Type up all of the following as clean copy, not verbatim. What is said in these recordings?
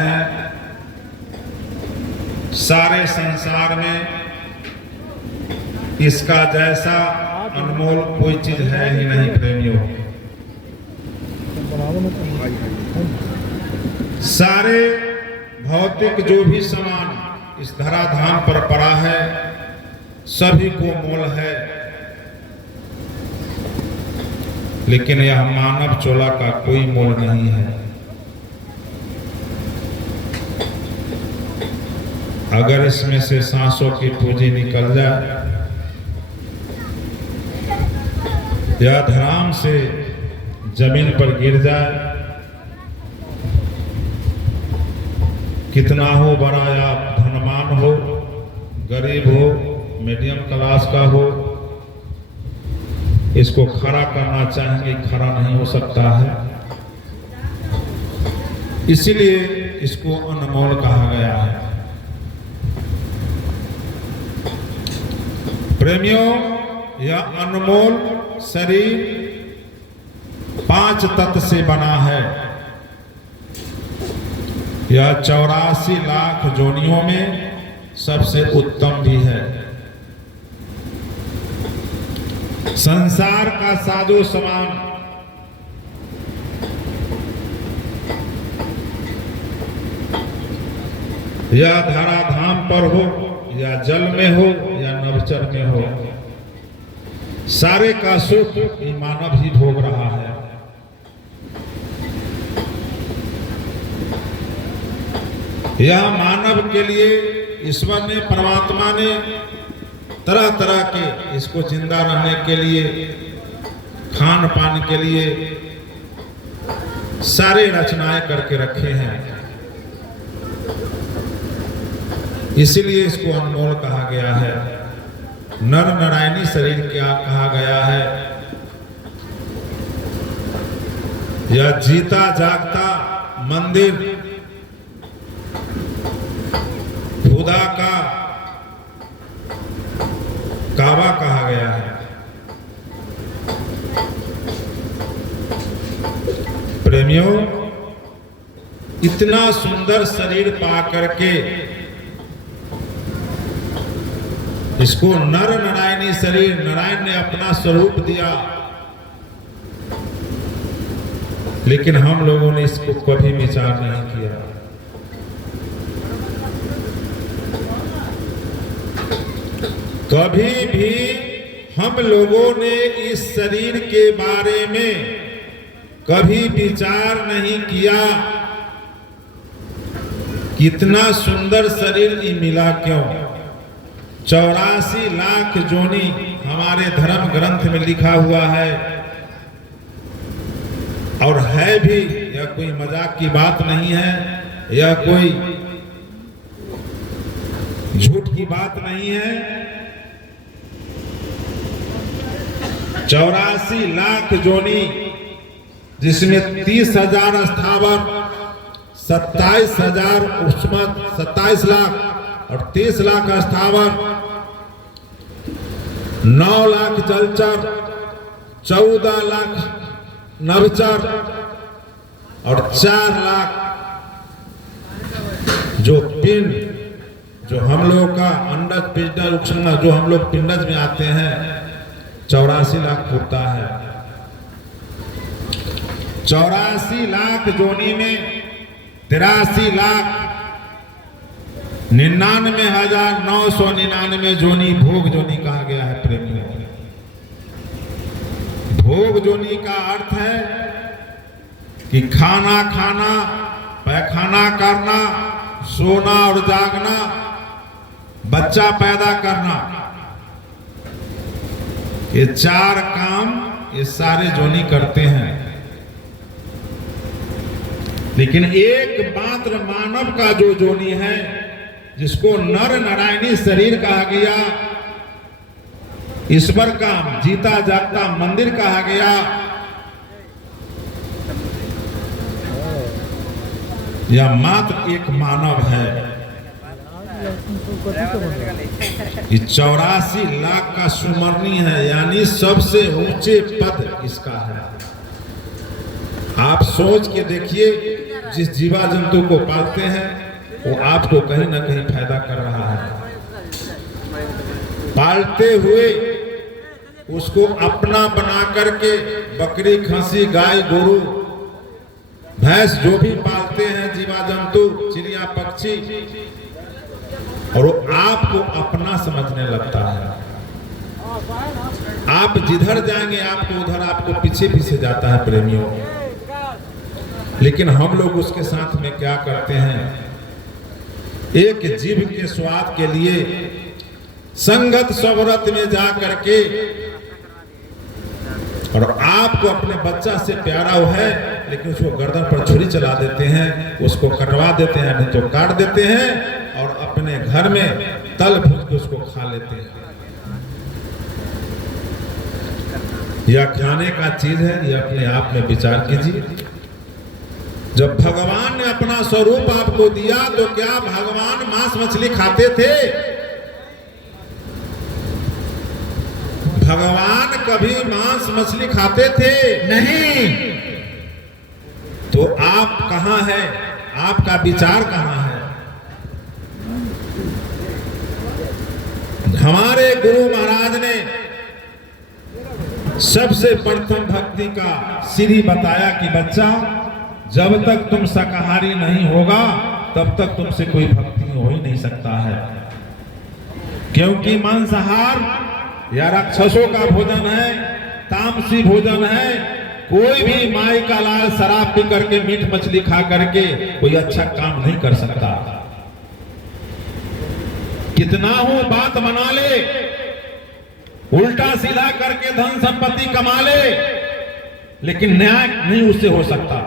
हैं, सारे संसार में इसका जैसा अनमोल कोई चीज है ही नहीं प्रेमियों। सारे भौतिक जो भी सामान इस धराधाम पर पड़ा है सभी को मोल है, लेकिन यह मानव चोला का कोई मोल नहीं है। अगर इसमें से सांसों की पूंजी निकल जाए या धराम से जमीन पर गिर जाए, कितना हो बड़ा या धनवान हो, गरीब हो, मीडियम क्लास का हो, इसको खड़ा करना चाहेंगे, खड़ा नहीं हो सकता है। इसीलिए इसको अनमोल कहा गया है। प्रेमियों, यह अनमोल शरीर 5 तत्व से बना है। यह 84 लाख जोनियों में सबसे उत्तम भी है। संसार का साजो सामान या धराधाम पर हो या जल में हो या नभचर में हो, सारे का सुख ये मानव ही भोग रहा है। यह मानव के लिए ईश्वर ने, परमात्मा ने तरह तरह के इसको जिंदा रहने के लिए, खान पान के लिए सारे रचनाएं करके रखे हैं। इसीलिए इसको अनमोल कहा गया है। नर नारायणी शरीर क्या कहा गया है। यह जीता जागता मंदिर, खुदा का काबा कहा गया है। प्रेमियों, इतना सुंदर शरीर पा करके इसको नर नारायणी शरीर, नारायण ने अपना स्वरूप दिया, लेकिन हम लोगों ने इसको कभी विचार नहीं किया। कभी भी हम लोगों ने इस शरीर के बारे में कभी विचार नहीं किया। कितना सुंदर शरीर ये मिला क्यों? 84 लाख जोनी हमारे धर्म ग्रंथ में लिखा हुआ है, और है भी। यह कोई मजाक की बात नहीं है, यह कोई झूठ की बात नहीं है। 84 लाख जोनी, जिसमें 30,000 स्थावर, 27,000 उष्मत, 27 लाख और 30 लाख स्थावर, 9 लाख जलचर, 14 लाख नभचर और 4 लाख जो पिंड, जो हम लोग का अंडज, पिंडज, उक्षण, जो हम लोग पिंडज में आते हैं, 84 लाख होता है। 84 लाख जोनी में 83 लाख 99,999 जोनी भोग जोनी कहा गया है। प्रेमियों, भोग जोनी का अर्थ है कि खाना खाना, पैखाना करना, सोना और जागना, बच्चा पैदा करना, ये 4 काम ये सारे जोनी करते हैं। लेकिन एक मात्र मानव का जो जोनी है, जिसको नर नारायणी शरीर कहा गया, ईश्वर का जीता जागता मंदिर कहा गया, यह मात्र एक मानव है। ये 84 लाख का सुमरनी है, यानी सबसे ऊंचे पद इसका है। आप सोच के देखिए, जिस जीवा जंतु को पालते हैं वो आपको कहीं ना कहीं फायदा कर रहा है। पालते हुए उसको अपना बना करके बकरी, खसी, गाय, गोरू, भैंस जो भी पालते हैं जीवा जंतु, चिड़िया, पक्षी, और वो आपको अपना समझने लगता है। आप जिधर जाएंगे आपको उधर आपको पीछे पीछे जाता है प्रेमियों। लेकिन हम लोग उसके साथ में क्या करते हैं, एक जीव के स्वाद के लिए संगत सवरत में जा करके, और आपको अपने बच्चा से प्यारा वो है लेकिन उसको गर्दन पर छुरी चला देते हैं, उसको कटवा देते हैं, नहीं तो काट देते हैं और अपने घर में तल भून के उसको खा लेते हैं। यह खाने का चीज है, यह अपने आप में विचार कीजिए। जब भगवान ने अपना स्वरूप आपको दिया तो क्या भगवान मांस मछली खाते थे? भगवान कभी मांस मछली खाते थे? नहीं। तो आप कहां हैं? आपका विचार कहां है? हमारे गुरु महाराज ने सबसे प्रथम भक्ति का सीढ़ी बताया कि बच्चा, जब तक तुम शाकाहारी नहीं होगा तब तक तुमसे कोई भक्ति हो ही नहीं सकता है। क्योंकि मांसाहार या राक्षसों का भोजन है, तामसी भोजन है। कोई भी माई का लाल शराब पी करके, मीट मछली खा करके कोई अच्छा काम नहीं कर सकता। कितना हो बात बना ले, उल्टा सीधा करके धन संपत्ति कमा ले, लेकिन न्याय नहीं उससे हो सकता।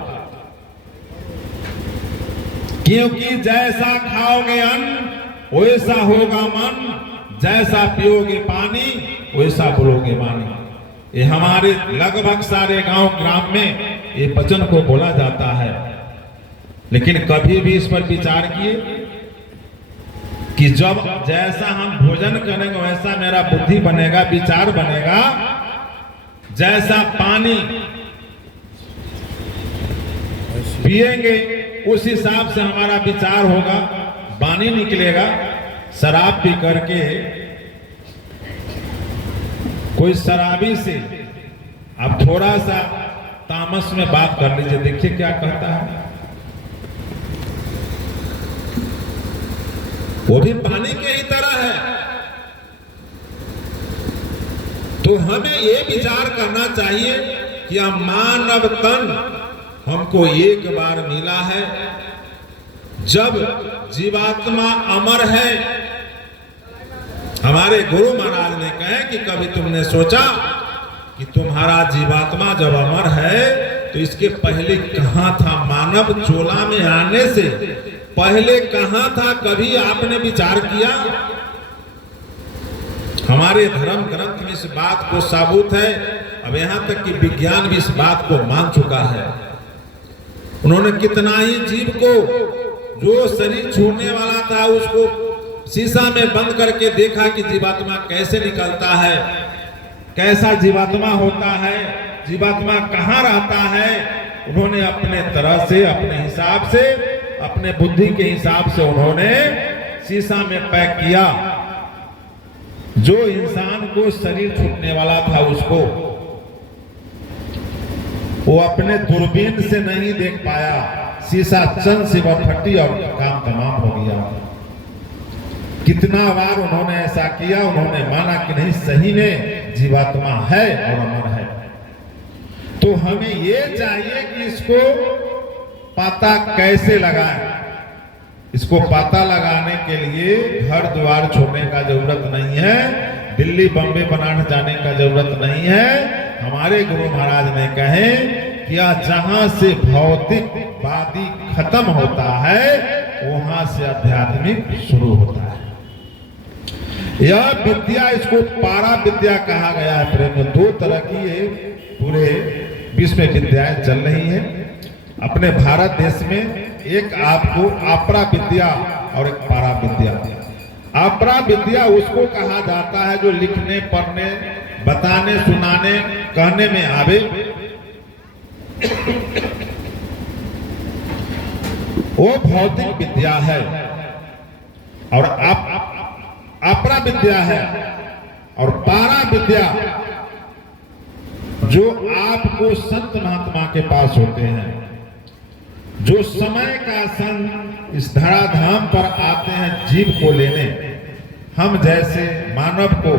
क्योंकि जैसा खाओगे अन्न वैसा होगा मन, जैसा पियोगे पानी वैसा बोलोगे वाणी। ये हमारे लगभग सारे गांव ग्राम में ये वचन को बोला जाता है। लेकिन कभी भी इस पर विचार किए कि जब जैसा हम भोजन करेंगे वैसा मेरा बुद्धि बनेगा, विचार बनेगा। जैसा पानी पिएंगे उस हिसाब से हमारा विचार होगा, वाणी निकलेगा। शराब पी करके कोई शराबी से आप थोड़ा सा तामस में बात कर लीजिए, देखिए क्या कहता है। वो भी पानी के ही तरह है। तो हमें ये विचार करना चाहिए कि मानव तन हमको एक बार मिला है। जब जीवात्मा अमर है, हमारे गुरु महाराज ने कहे कि कभी तुमने सोचा कि तुम्हारा जीवात्मा जब अमर है तो इसके पहले कहां था? मानव चोला में आने से पहले कहां था? कभी आपने विचार किया? हमारे धर्म ग्रंथ में इस बात को साबुत है। अब यहां तक कि विज्ञान भी इस बात को मान चुका है। उन्होंने कितना ही जीव को जो शरीर छोड़ने वाला था उसको शीशा में बंद करके देखा कि जीवात्मा कैसे निकलता है, कैसा जीवात्मा होता है, जीवात्मा कहाँ रहता है। उन्होंने अपने तरह से, अपने हिसाब से, अपने बुद्धि के हिसाब से उन्होंने शीशा में पैक किया। जो इंसान को शरीर छूटने वाला था उसको वो अपने दूरबीन से नहीं देख पाया। शीशा चंद से वह फटी और काम तमाम हो गया। कितना बार उन्होंने ऐसा किया, उन्होंने माना कि नहीं सही में जीवात्मा है और अमर है। तो हमें ये चाहिए कि इसको पता कैसे लगाएं। इसको पता लगाने के लिए घर द्वार छोड़ने का जरूरत नहीं है, दिल्ली बम्बे बनारस जाने का जरूरत नहीं है। हमारे गुरु महाराज ने कहे कि जहां से भौतिकवादी खत्म होता है वहां से आध्यात्मिक शुरू होता है। यह विद्या, इसको पारा विद्या कहा गया है। प्रेम में दो तरह की ये पूरे विश्व में विद्याएं चल रही हैं। अपने भारत देश में एक आपको अपरा विद्या और एक पारा विद्या। अपरा विद्या उसको कहा जाता है जो लिखने, पढ़ने, बताने, सुनाने, कहने में आवे। वो भौतिक विद्या है और अपरा विद्या है और पारा विद्या जो आपको संत महात्मा के पास होते हैं, जो समय का संग इस धराधाम पर आते हैं जीव को लेने। हम जैसे मानव को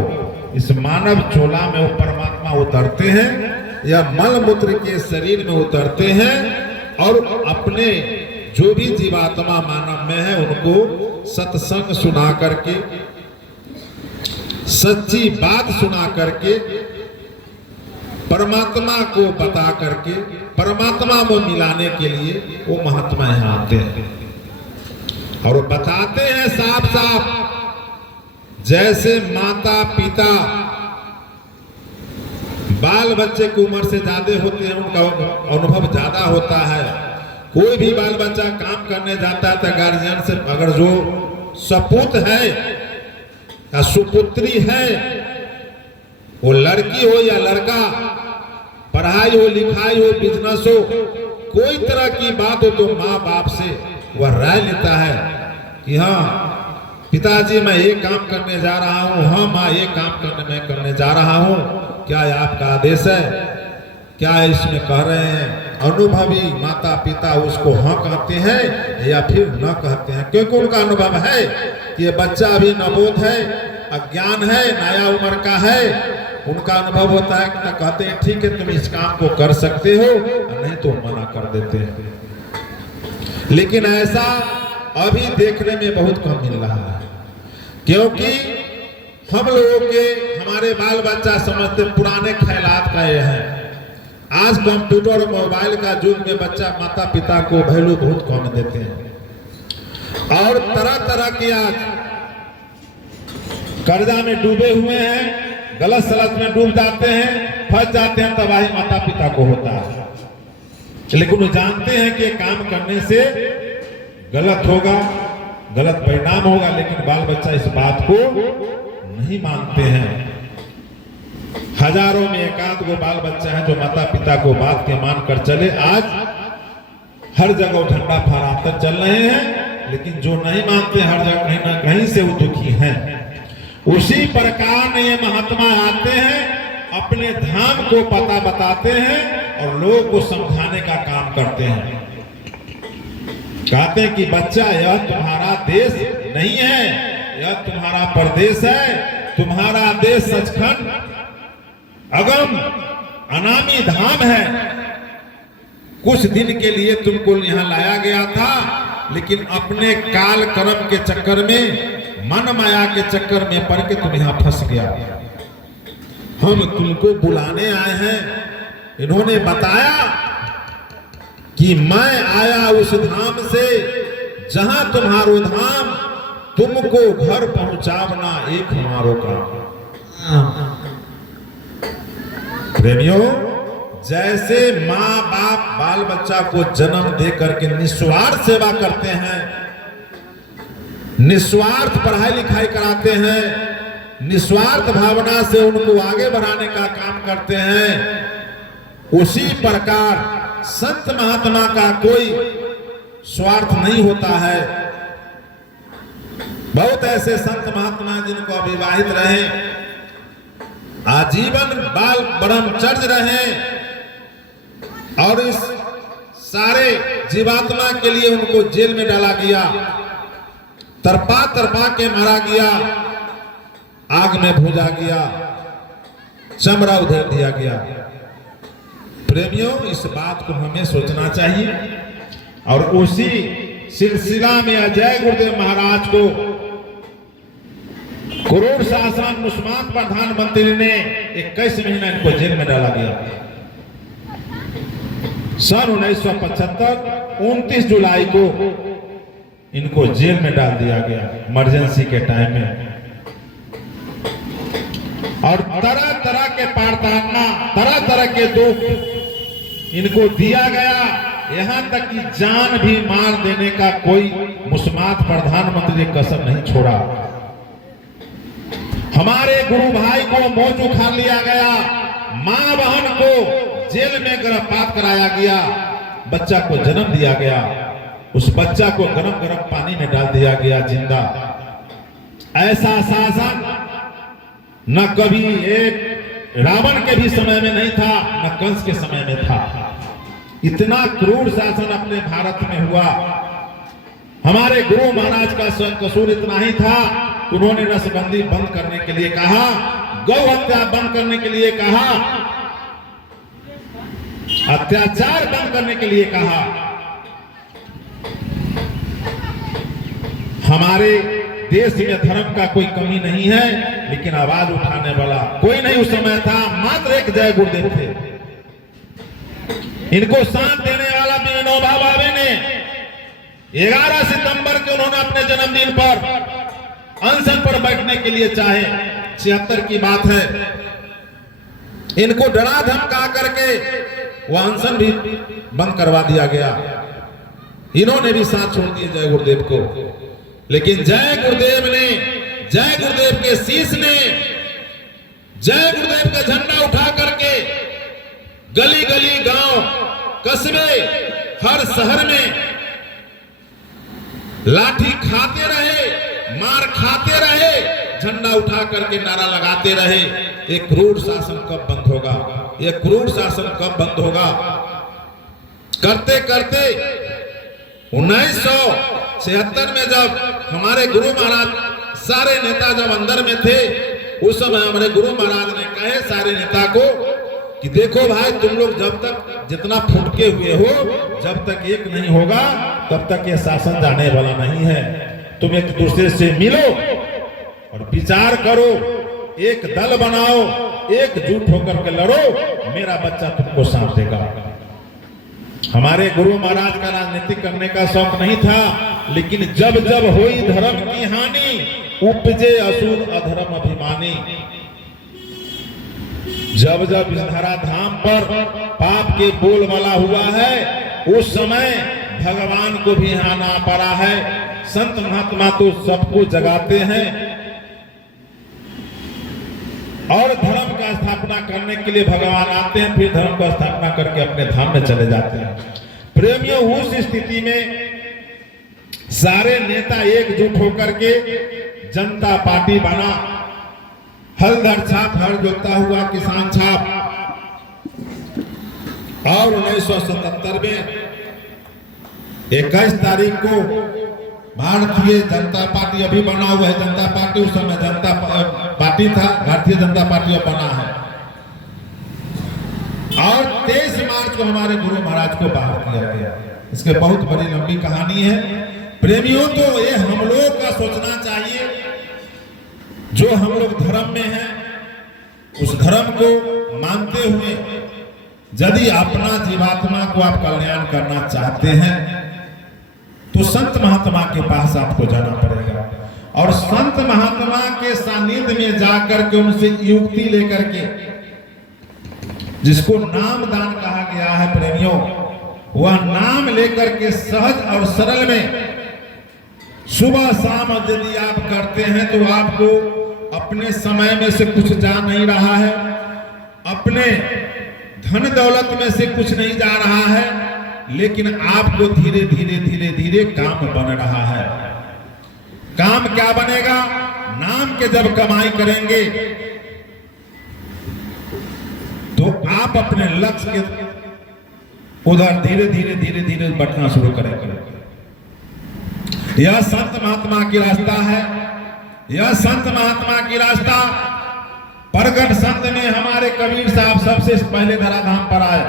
इस मानव चोला में वो परमात्मा उतरते हैं या मल मूत्र के शरीर में उतरते हैं और अपने जो भी जीवात्मा मानव में है उनको सत्संग सुना करके, सच्ची बात सुना करके, परमात्मा को बता करके परमात्मा को मिलाने के लिए वो महात्मा यहाँ आते हैं और बताते हैं साफ साफ। जैसे माता पिता बाल बच्चे की उम्र से ज्यादा होते हैं, उनका अनुभव ज्यादा होता है। कोई भी बाल बच्चा काम करने जाता है तो गार्जियन से, अगर जो सपूत है या सुपुत्री है, वो लड़की हो या लड़का, पढ़ाई हो लिखाई हो बिजनेस हो, कोई तरह की बात हो तो माँ बाप से वह राय लेता है कि हाँ पिताजी मैं ये काम करने जा रहा हूँ, हाँ माँ ये काम करने जा रहा हूँ, क्या आपका आदेश है, क्या इसमें कह रहे हैं। अनुभवी माता पिता उसको हाँ कहते हैं या फिर न कहते हैं, क्योंकि उनका अनुभव है कि ये बच्चा अभी नवोध है, अज्ञान है, नया उम्र का है। उनका अनुभव होता है कि कहते हैं ठीक है तुम इस काम को कर सकते हो, नहीं तो मना कर देते हैं। लेकिन ऐसा अभी देखने में बहुत कम मिल रहा है, क्योंकि हम लोगों के हमारे बाल बच्चा समझते पुराने ख्यालात का ये है। आज कंप्यूटर और मोबाइल का युग में बच्चा माता पिता को वैल्यू बहुत कम देते हैं और तरह तरह के आज कर्जा में डूबे हुए हैं, गलत सलत में डूब जाते हैं, फंस जाते हैं, तबाही माता पिता को होता है। लेकिन वो जानते हैं कि काम करने से गलत होगा, गलत परिणाम होगा, लेकिन बाल बच्चा इस बात को नहीं मानते हैं। हजारों में एकांत को बाल बच्चा है जो माता पिता को बात के मान कर चले। आज हर जगह झंडा फहराकर चल रहे हैं, लेकिन जो नहीं मानते हर जगह कहीं ना कहीं से वो दुखी हैं। उसी प्रकार ये महात्मा आते हैं, अपने धाम को पता बताते हैं और लोगों को समझाने का काम करते हैं। कहते हैं कि बच्चा यह तुम्हारा देश नहीं है, यह तुम्हारा प्रदेश है, तुम्हारा देश सचखंड अगम अनामी धाम है। कुछ दिन के लिए तुमको यहाँ लाया गया था, लेकिन अपने काल कर्म के चक्कर में, मन माया के चक्कर में पड़ के तुम यहाँ फंस गया। हम तुमको बुलाने आए हैं। इन्होंने बताया कि मैं आया उस धाम से जहां तुम्हारो धाम, तुमको घर पहुंचावना एक हमारो काम। प्रेमियों, जैसे माँ बाप बाल बच्चा को जन्म दे करके निस्वार्थ सेवा करते हैं, निस्वार्थ पढ़ाई लिखाई कराते हैं, निस्वार्थ भावना से उनको आगे बढ़ाने का काम करते हैं, उसी प्रकार संत महात्मा का कोई स्वार्थ नहीं होता है। बहुत ऐसे संत महात्मा जिनको अविवाहित रहे, आजीवन बाल ब्रह्मचर्य रहे और इस सारे जीवात्मा के लिए उनको जेल में डाला गया, तरपा तरपा के मारा गया, आग में भूजा गया, चमड़ा उधेड़ दिया गया। प्रेमियों, इस बात को हमें सोचना चाहिए और उसी सिलसिला में अजय गुरुदेव महाराज को करोड़ शासन मुस्लिम प्रधानमंत्री ने 21 महीना इनको जेल में डाला गया। सन 1975 29 जुलाई को इनको जेल में डाल दिया गया इमरजेंसी के टाइम में। और तरह तरह के प्रार्थना, तरह तरह के दुख इनको दिया गया, यहां तक कि जान भी मार देने का कोई मुस्लिम प्रधानमंत्री ने कसम नहीं छोड़ा। हमारे गुरु भाई को मौत उठा लिया गया, मां बहन को जेल में गिरफ्तार कराया गया, बच्चा को जन्म दिया गया। उस बच्चा को गरम गरम पानी में डाल दिया गया जिंदा। ऐसा शासन न कभी एक रावण के भी समय में नहीं था, न कंस के समय में था। इतना क्रूर शासन अपने भारत में हुआ। हमारे गुरु महाराज का कसूर इतना ही था, उन्होंने नसबंदी बंद करने के लिए कहा, गौ हत्या बंद करने के लिए कहा, अत्याचार बंद करने के लिए कहा। हमारे देश में धर्म का कोई कमी नहीं है, लेकिन आवाज उठाने वाला कोई नहीं उस समय था। मात्र एक जय गुरुदेव थे। इनको साथ देने वाला विनोबा भावे ने 11 सितंबर के उन्होंने अपने जन्मदिन पर अनशन पर बैठने के लिए चाहे। 76 की बात है। इनको डरा धमका करके वो अनशन भी बंद करवा दिया गया। इन्होंने भी साथ छोड़ दिए जय गुरुदेव को। लेकिन जय गुरुदेव ने, जय गुरुदेव के शीश ने, जय गुरुदेव का झंडा उठा करके गली गली, गांव, कस्बे, हर शहर में लाठी खाते रहे, मार खाते रहे, झंडा उठा करके नारा लगाते रहे। ये क्रूर शासन कब बंद होगा? ये क्रूर शासन कब बंद होगा? करते करते 1976 में जब हमारे गुरु महाराज सारे नेता जब अंदर में थे, उस समय हमारे गुरु महाराज ने कहे सारे नेता को कि देखो भाई, तुम लोग जब तक जितना फुटके हुए हो, जब तक एक नहीं होगा तब तक ये शासन जाने वाला नहीं है। तुम एक दूसरे से मिलो और विचार करो, एक दल बनाओ, एकजुट होकर के लड़ो, मेरा बच्चा तुमको साथ देगा। हमारे गुरु महाराज का राजनीति करने का शौक नहीं था, लेकिन जब जब हुई धर्म की हानि, उपजे असुर अधर्म अभिमानी। जब जब इस धरा धाम पर पाप के बोलबाला हुआ है, उस समय भगवान को भी आना पड़ा है। संत महात्मा तो सबको जगाते हैं और धर्म का स्थापना करने के लिए भगवान आते हैं, फिर धर्म का स्थापना करके अपने धाम में चले जाते हैं। प्रेमियों, उस स्थिति में सारे नेता एकजुट होकर के जनता पार्टी बना। हलधर छाप, हर जोता हुआ किसान छाप। और 1977 में 21 तारीख को भारतीय जनता पार्टी, अभी बना हुआ है जनता पार्टी, उस समय जनता पार्टी था, भारतीय जनता पार्टी बना है। और 23 मार्च को हमारे गुरु महाराज को बाहर किया गया। इसके बहुत बड़ी लंबी कहानी है। प्रेमियों, तो ये हम लोग का सोचना चाहिए, जो हम लोग धर्म में हैं, उस धर्म को मानते हुए यदि अपना जीवात्मा को आप कल्याण करना चाहते हैं, तो संत महात्मा के पास आपको जाना पड़ेगा। और संत महात्मा के सानिध्य में जाकर के उनसे युक्ति लेकर के, जिसको नाम दान कहा गया है प्रेमियों, वह नाम लेकर के सहज और सरल में सुबह शाम यदि आप करते हैं, तो आपको अपने समय में से कुछ जा नहीं रहा है, अपने धन दौलत में से कुछ नहीं जा रहा है, लेकिन आपको धीरे धीरे धीरे धीरे काम बन रहा है। काम क्या बनेगा? नाम के जब कमाई करेंगे तो आप अपने लक्ष्य के उधर धीरे धीरे धीरे धीरे बढ़ना शुरू करेंगे। यह संत महात्मा की रास्ता है। यह संत महात्मा की रास्ता प्रगट संत में हमारे कबीर साहब सबसे पहले धराधाम पर आए।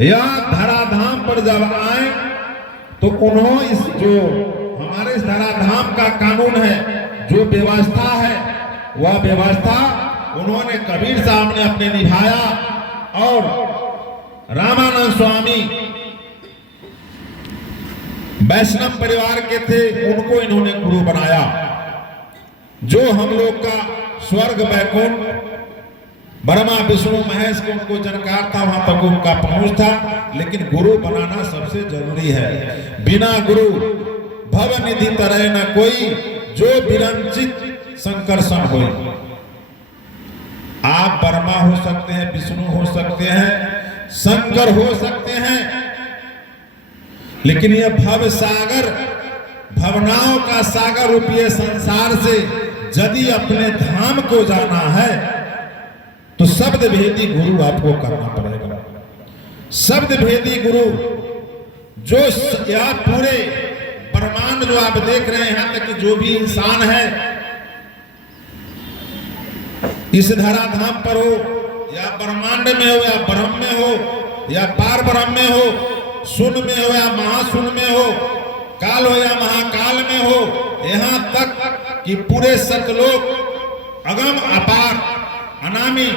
यह धराधाम पर जब आए तो उन्होंने इस जो हमारे इस धराधाम का कानून है, जो व्यवस्था है, वह व्यवस्था उन्होंने कबीर साहब ने अपने निभाया। और रामानंद स्वामी वैष्णव परिवार के थे, उनको इन्होंने गुरु बनाया। जो हम लोग का स्वर्ग वैकुंठ ब्रह्मा विष्णु महेश को उनको जानकार था, वहां तक उनका पहुंच था, लेकिन गुरु बनाना सबसे जरूरी है। बिना गुरु भव निधि तरह न कोई, जो विरंचित संकर्षण हो। आप ब्रह्मा हो सकते हैं, विष्णु हो सकते हैं, शंकर हो सकते हैं, लेकिन यह भव सागर, भवनाओं का सागर रूपीय संसार से यदि अपने धाम को जाना है तो शब्द भेदी गुरु आपको करना पड़ेगा। शब्द भेदी गुरु जो यह पूरे ब्रह्मांड जो आप देख रहे हैं, यहां तक कि जो भी इंसान है इस धराधाम पर हो या ब्रह्मांड में हो या ब्रह्म में हो या पार ब्रह्म में हो, शून्य में हो या महाशून्य में हो, काल हो या महाकाल में हो, यहां तक कि पूरे सतलोक, अगम, अपार, अनामी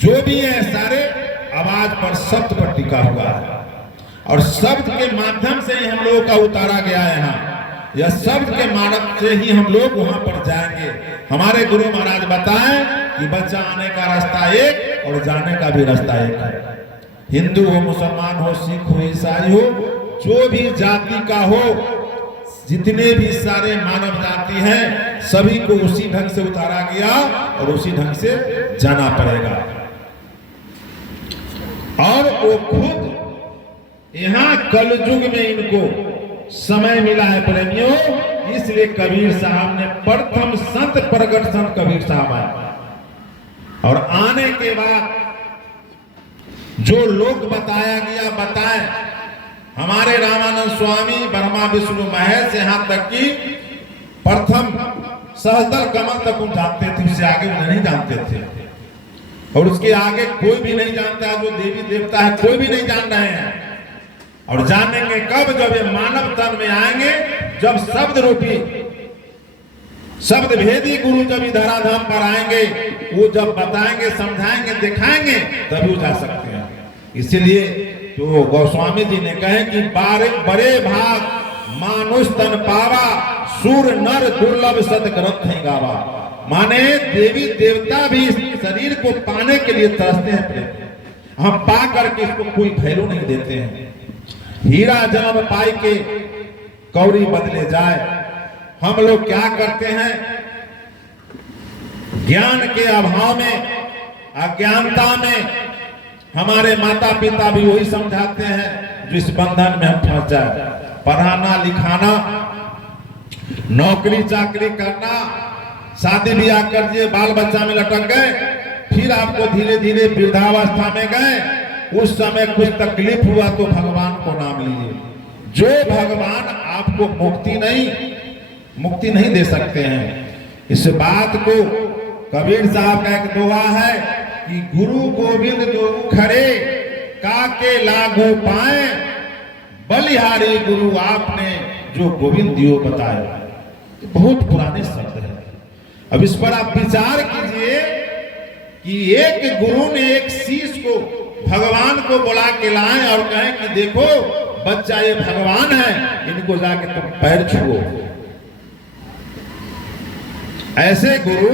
जो भी है सारे आवाज पर, शब्द पर टिका हुआ है और शब्द के माध्यम से ही हम लोगों का उतारा गया है। यहाँ यह शब्द के माध्यम से ही हम लोग वहां पर जाएंगे। हमारे गुरु महाराज बताएं कि बच्चा आने का रास्ता एक और जाने का भी रास्ता एक है। हिंदू हो, मुसलमान हो, सिख हो, ईसाई हो, जो भी जाति का हो, जितने भी सारे मानव जाति हैं, सभी को उसी ढंग से उतारा गया और उसी ढंग से जाना पड़ेगा। और वो खुद यहाँ कलयुग में इनको समय मिला है प्रेमियों, इसलिए कबीर साहब ने प्रथम संत प्रगट संत कबीर साहब आए और आने के बाद जो लोग बताया गया बताए। हमारे रामानंद स्वामी, ब्रह्मा विष्णु महेश, यहां तक कि प्रथम सहस्त्र कमल तक वो जानते थे, उससे आगे वो नहीं जानते थे और उसके आगे कोई भी नहीं जानता। जो देवी देवता है कोई भी नहीं जान रहे हैं और जानेंगे कब? जब ये मानव तन में आएंगे, जब शब्द रूपी शब्द भेदी गुरु जब धराधाम पर आएंगे, वो जब बताएंगे, समझाएंगे, दिखाएंगे, तभी जा सकते हैं। इसीलिए तो गोस्वामी जी ने कहे कि बड़े भाग मानुष तन पावा, सूर नर दुर्लभ सत ग्रंथ है गावा। माने देवी देवता भी इस शरीर को पाने के लिए तरसते हैं, हम पा करके इसको कोई वैल्यू नहीं देते हैं। हीरा जन्म पाई के कौड़ी बदले जाए, हम लोग क्या करते हैं? ज्ञान के अभाव में, अज्ञानता में हमारे माता पिता भी वही समझाते हैं जो इस बंधन में हम फंस जाए। पढ़ाना लिखाना, नौकरी चाकरी करना, शादी ब्याह कर दिए, बाल बच्चा में लटक गए, फिर आपको धीरे धीरे वृद्धावस्था में गए, उस समय कुछ तकलीफ हुआ तो भगवान को नाम लीजिए। जो भगवान आपको मुक्ति नहीं दे सकते हैं। इस बात को कबीर साहब का एक दोहा है कि गुरु गोविंद दो खरे काके लागू पाए, बलिहारी गुरु आपने जो गोविंद दियो बताया। बहुत पुराने शब्द है। अब इस पर आप विचार कीजिए कि एक गुरु ने एक शिष्य को भगवान को बुला के लाए और कहें कि देखो बच्चा ये भगवान है, इनको जाके तुम पैर छुओ। ऐसे गुरु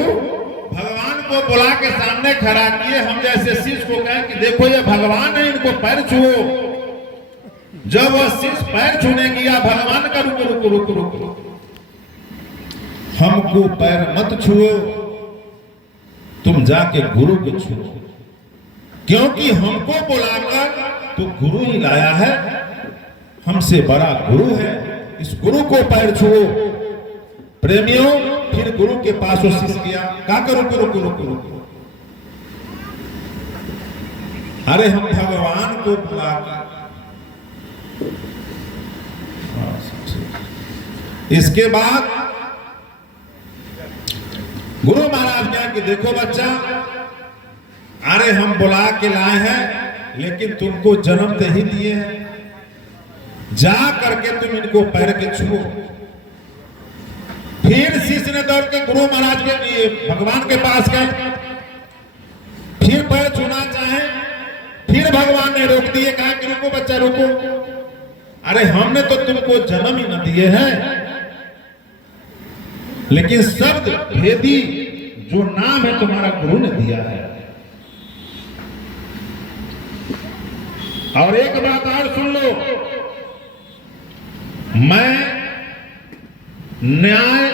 भगवान को बुला के सामने खड़ा किए, हम जैसे शिष्य को कहें कि देखो ये भगवान है, इनको पैर छुओ। जब वह शिष्य पैर छूने गया, भगवान का रुको रुको रुको रुको, हमको पैर मत छुओ, तुम जाके गुरु को छुओ, क्योंकि हमको बुलाकर तो गुरु ही लाया है, हमसे बड़ा गुरु है, इस गुरु को पैर छुओ। प्रेमियों, फिर गुरु के पास वो शिष्य गया, क्या करो रुको रुको रुको रुको, अरे हम भगवान को बुलाकर। इसके बाद गुरु महाराज कहा कि देखो बच्चा, अरे हम बुला के लाए हैं, लेकिन तुमको जन्म दे ही दिए हैं, जा करके तुम इनको पैर के छुओ। फिर शिष्य ने दौड़ के गुरु महाराज के भगवान के पास गए, फिर पैर छूना चाहे, फिर भगवान ने रोक दिए, कहा कि रुको बच्चा रुको, अरे हमने तो तुमको जन्म ही न दिए हैं, लेकिन शब्द भेदी जो नाम है तुम्हारा गुरु ने दिया है। और एक बात और सुन लो, मैं न्याय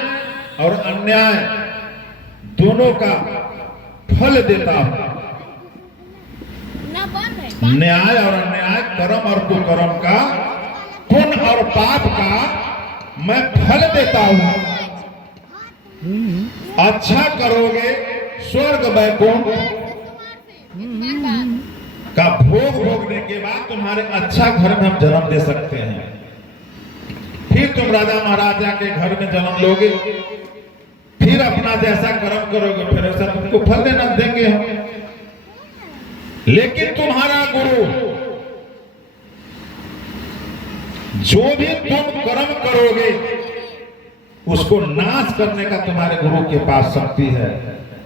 और अन्याय दोनों का फल देता हूं। न्याय और अन्याय, कर्म और कुकर्म का पुण्य और पाप का मैं फल देता हूं। अच्छा करोगे स्वर्ग वैकुंठ का भोग भोगने के बाद तुम्हारे अच्छा घर में हम जन्म दे सकते हैं। फिर तुम राजा महाराजा के घर में जन्म लोगे, फिर अपना जैसा कर्म करोगे फिर ऐसा तुमको फल देना देंगे हम। लेकिन तुम्हारा गुरु जो भी तुम कर्म करोगे उसको नाश करने का तुम्हारे गुरु के पास शक्ति है।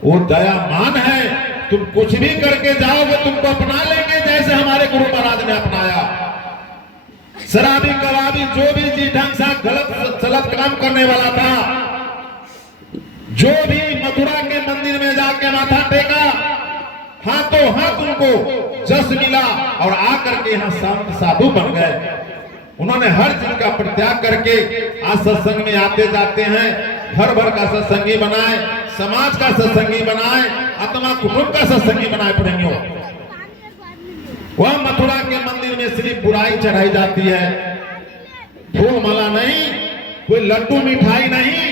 वो दयामान है, तुम कुछ भी करके जाओगे तुमको अपना लेंगे, जैसे हमारे गुरु महाराज ने अपनाया। शराबी कबाबी जो भी जी ढंग से गलत काम करने वाला था, जो भी मथुरा के मंदिर में जाके माथा टेका, हाथों हाथ उनको जस मिला और आकर के यहाँ संत साधु बन गए। उन्होंने हर चीज का परित्याग करके आज सत्संग में आते जाते हैं। घर भर का सत्संगी बनाए, समाज का सत्संगी बनाए, आत्मा कुटुंब का सत्संगी बनाए। प्रेमियों, वह मथुरा के मंदिर में सिर्फ बुराई चढ़ाई जाती है, फूल माला नहीं, कोई लड्डू मिठाई नहीं,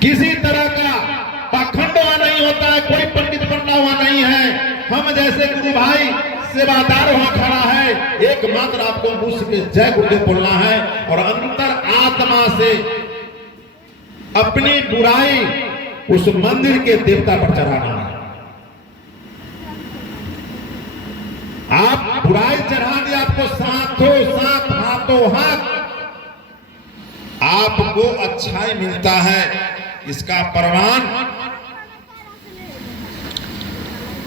किसी तरह का पाखंड वहां नहीं होता है, कोई पंडित बनना हुआ नहीं है। हम जैसे गुरु भाई सेवादार वहां खड़ा है, एकमात्र आपको मुझ के जय गुरुदेव बोलना है और अंतर आत्मा से अपनी बुराई उस मंदिर के देवता पर चढ़ाना है। आप बुराई चढ़ा दिया, आपको साथों साथ हाथों हाथ आपको अच्छाई मिलता है। इसका प्रमाण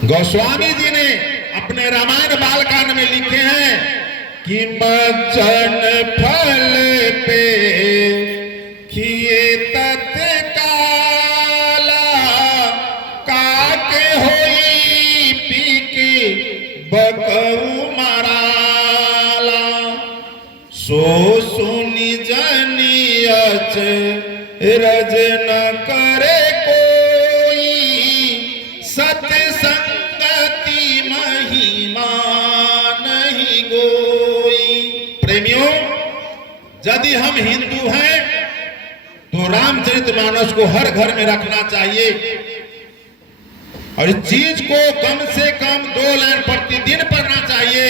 गोस्वामी जी ने अपने रामायण बालकांड में लिखे हैं कि बचन फल पे किए तत्काला काके होई पीके बकऊ मराला सो सुनी जनियच रज न करे कोई सत्संगति महिमा नहीं गोई। प्रेमियों, यदि हम हिंदू हैं तो रामचरितमानस को हर घर में रखना चाहिए और इस चीज को कम से कम 2 लाइन प्रतिदिन पढ़ना चाहिए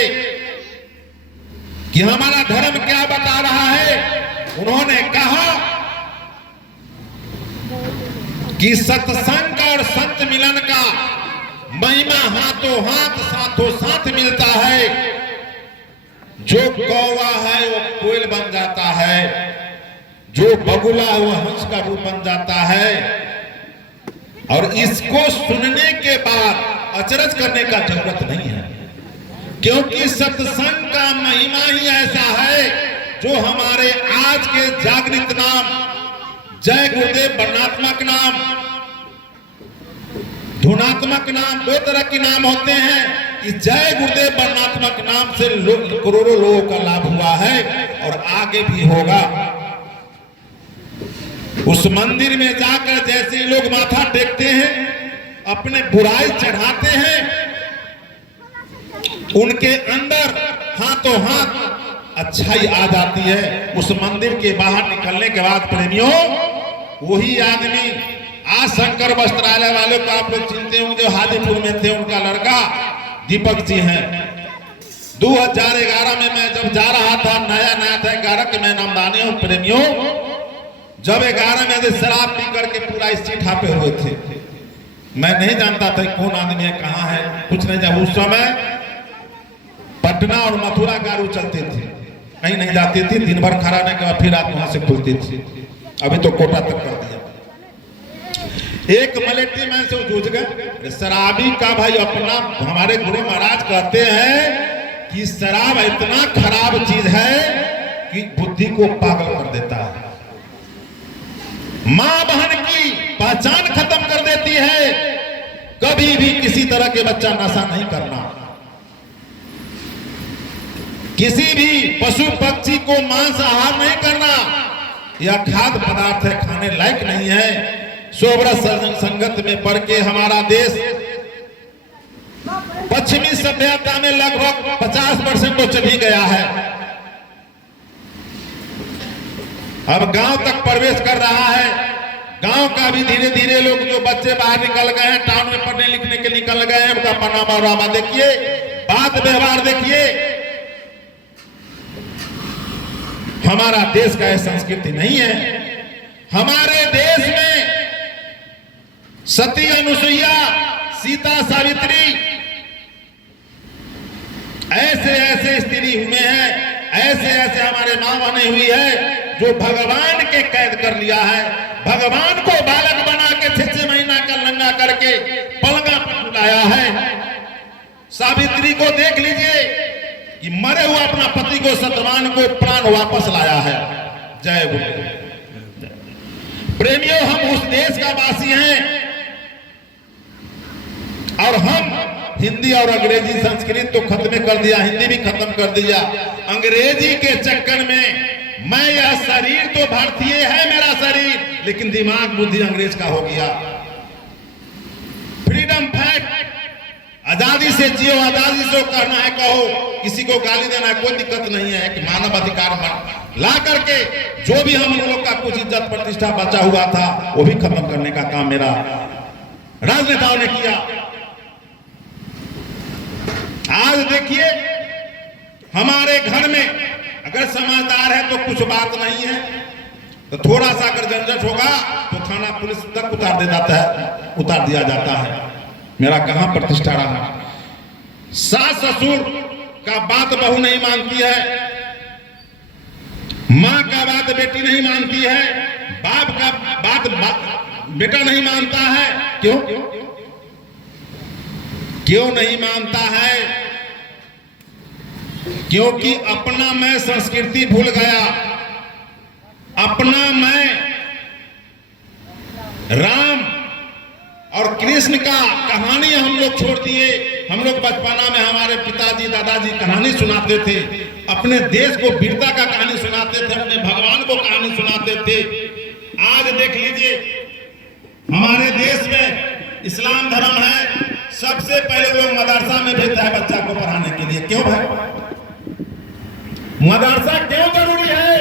कि हमारा धर्म क्या बता रहा है। उन्होंने कहा कि सत्संग और संत मिलन का महिमा हाथों हाथ साथों साथ मिलता है। जो कौवा है वो कोयल बन जाता है, जो बगुला है वो हंस का रूप बन जाता है। और इसको सुनने के बाद अचरज करने का जरूरत नहीं है, क्योंकि सत्संग का महिमा ही ऐसा है जो हमारे आज के जागृत नाम जय गुरुदेव वर्णात्मक नाम, धुनात्मक नाम, 2 तरह के नाम होते हैं। कि जय गुरुदेव वर्णात्मक नाम से करोड़ों लोगों का लाभ हुआ है और आगे भी होगा। उस मंदिर में जाकर जैसे लोग माथा टेकते हैं, अपने बुराई चढ़ाते हैं, उनके अंदर हाथों हाथ अच्छाई आ जाती है। उस मंदिर के बाहर निकलने के बाद प्रेमियों, वही आदमी आज शंकर वस्त्रालय वालों को आप लोग चिंते होंगे, जो हाजीपुर में थे, उनका लड़का दीपक जी हैं। 2011 में मैं जब जा रहा था, नया था 11 के मैं नामदानी हूं प्रेमियों, जब 11 में शराब पी करके पूरा स्ट्रीट हापे हुए थे। मैं नहीं जानता था कौन आदमी है, कहाँ है, कुछ नहीं जानता। उस समय पटना और मथुरा गाड़ी चलते थे, कहीं नहीं जाती थी, दिन भर खड़ा रहने के बाद फिर रात वहां से खुलती थी। अभी तो कोटा तक कर दिया। एक मलेटी में से जूझ गए शराबी का भाई अपना। हमारे गुरु महाराज कहते हैं कि शराब इतना खराब चीज है कि बुद्धि को पागल कर देता है, मां बहन की पहचान खत्म कर देती है। कभी भी किसी तरह के बच्चा नशा नहीं करना, किसी भी पशु पक्षी को मांस आहार नहीं करना, यह खाद्य पदार्थ है, खाने लायक नहीं है। सोबरा संगत में पढ़ के हमारा देश पश्चिमी सभ्यता में लगभग 50% तो चल ही गया है। अब गांव तक प्रवेश कर रहा है। गांव का भी धीरे धीरे लोग, जो बच्चे बाहर निकल गए हैं, टाउन में पढ़ने लिखने के निकल गए हैं, उनका पनामा वनामा देखिए, बात व्यवहार देखिए। हमारा देश का यह संस्कृति नहीं है। हमारे देश में सती अनुसुईया, सीता सावित्री, ऐसे ऐसे स्त्री हुए हैं, ऐसे ऐसे हमारे मां बनी हुई है जो भगवान के कैद कर लिया है। भगवान को बालक बना के 6 महीना का नंगा करके पलंगा पर उठाया है। सावित्री को देख लीजिए कि मरे हुआ अपना पति को, सत्यवान को प्राण वापस लाया है। जय गुरु। प्रेमियों, हम उस देश का वासी हैं और हम हिंदी और अंग्रेजी संस्कृत तो खत्म कर दिया, हिंदी भी खत्म कर दिया। अंग्रेजी के चक्कर में मैं, यह शरीर तो भारतीय है मेरा शरीर, लेकिन दिमाग बुद्धि अंग्रेज का हो गया। फ्रीडम फाइट, आजादी से जियो, आजादी से करना है कहो, किसी को गाली देना है कोई दिक्कत नहीं है। कि मानव अधिकार ला करके जो भी हम लोग का कुछ इज्जत प्रतिष्ठा बचा हुआ था वो भी खत्म करने का काम मेरा राजनेताओं ने किया। आज देखिए, हमारे घर में अगर समझदार है तो कुछ बात नहीं है, तो थोड़ा सा अगर झंझट होगा तो थाना पुलिस तक उतार दिया जाता है। मेरा कहां प्रतिष्ठा रहा। सास ससुर का बात बहू नहीं मानती है, मां का बात बेटी नहीं मानती है, बाप का बात बेटा नहीं मानता है। क्यों नहीं मानता है? क्योंकि अपना मैं संस्कृति भूल गया। अपना मैं राम और कृष्ण का कहानी हम लोग छोड़ दिए। हम लोग बचपना में हमारे पिताजी दादाजी कहानी सुनाते थे, अपने देश को वीरता का कहानी सुनाते थे, अपने भगवान को कहानी सुनाते थे। आज देख लीजिए, हमारे देश में इस्लाम धर्म है, सबसे पहले लोग मदरसा में भेजता है बच्चा को पढ़ाने के लिए। क्यों भाई? मदरसा क्यों जरूरी है?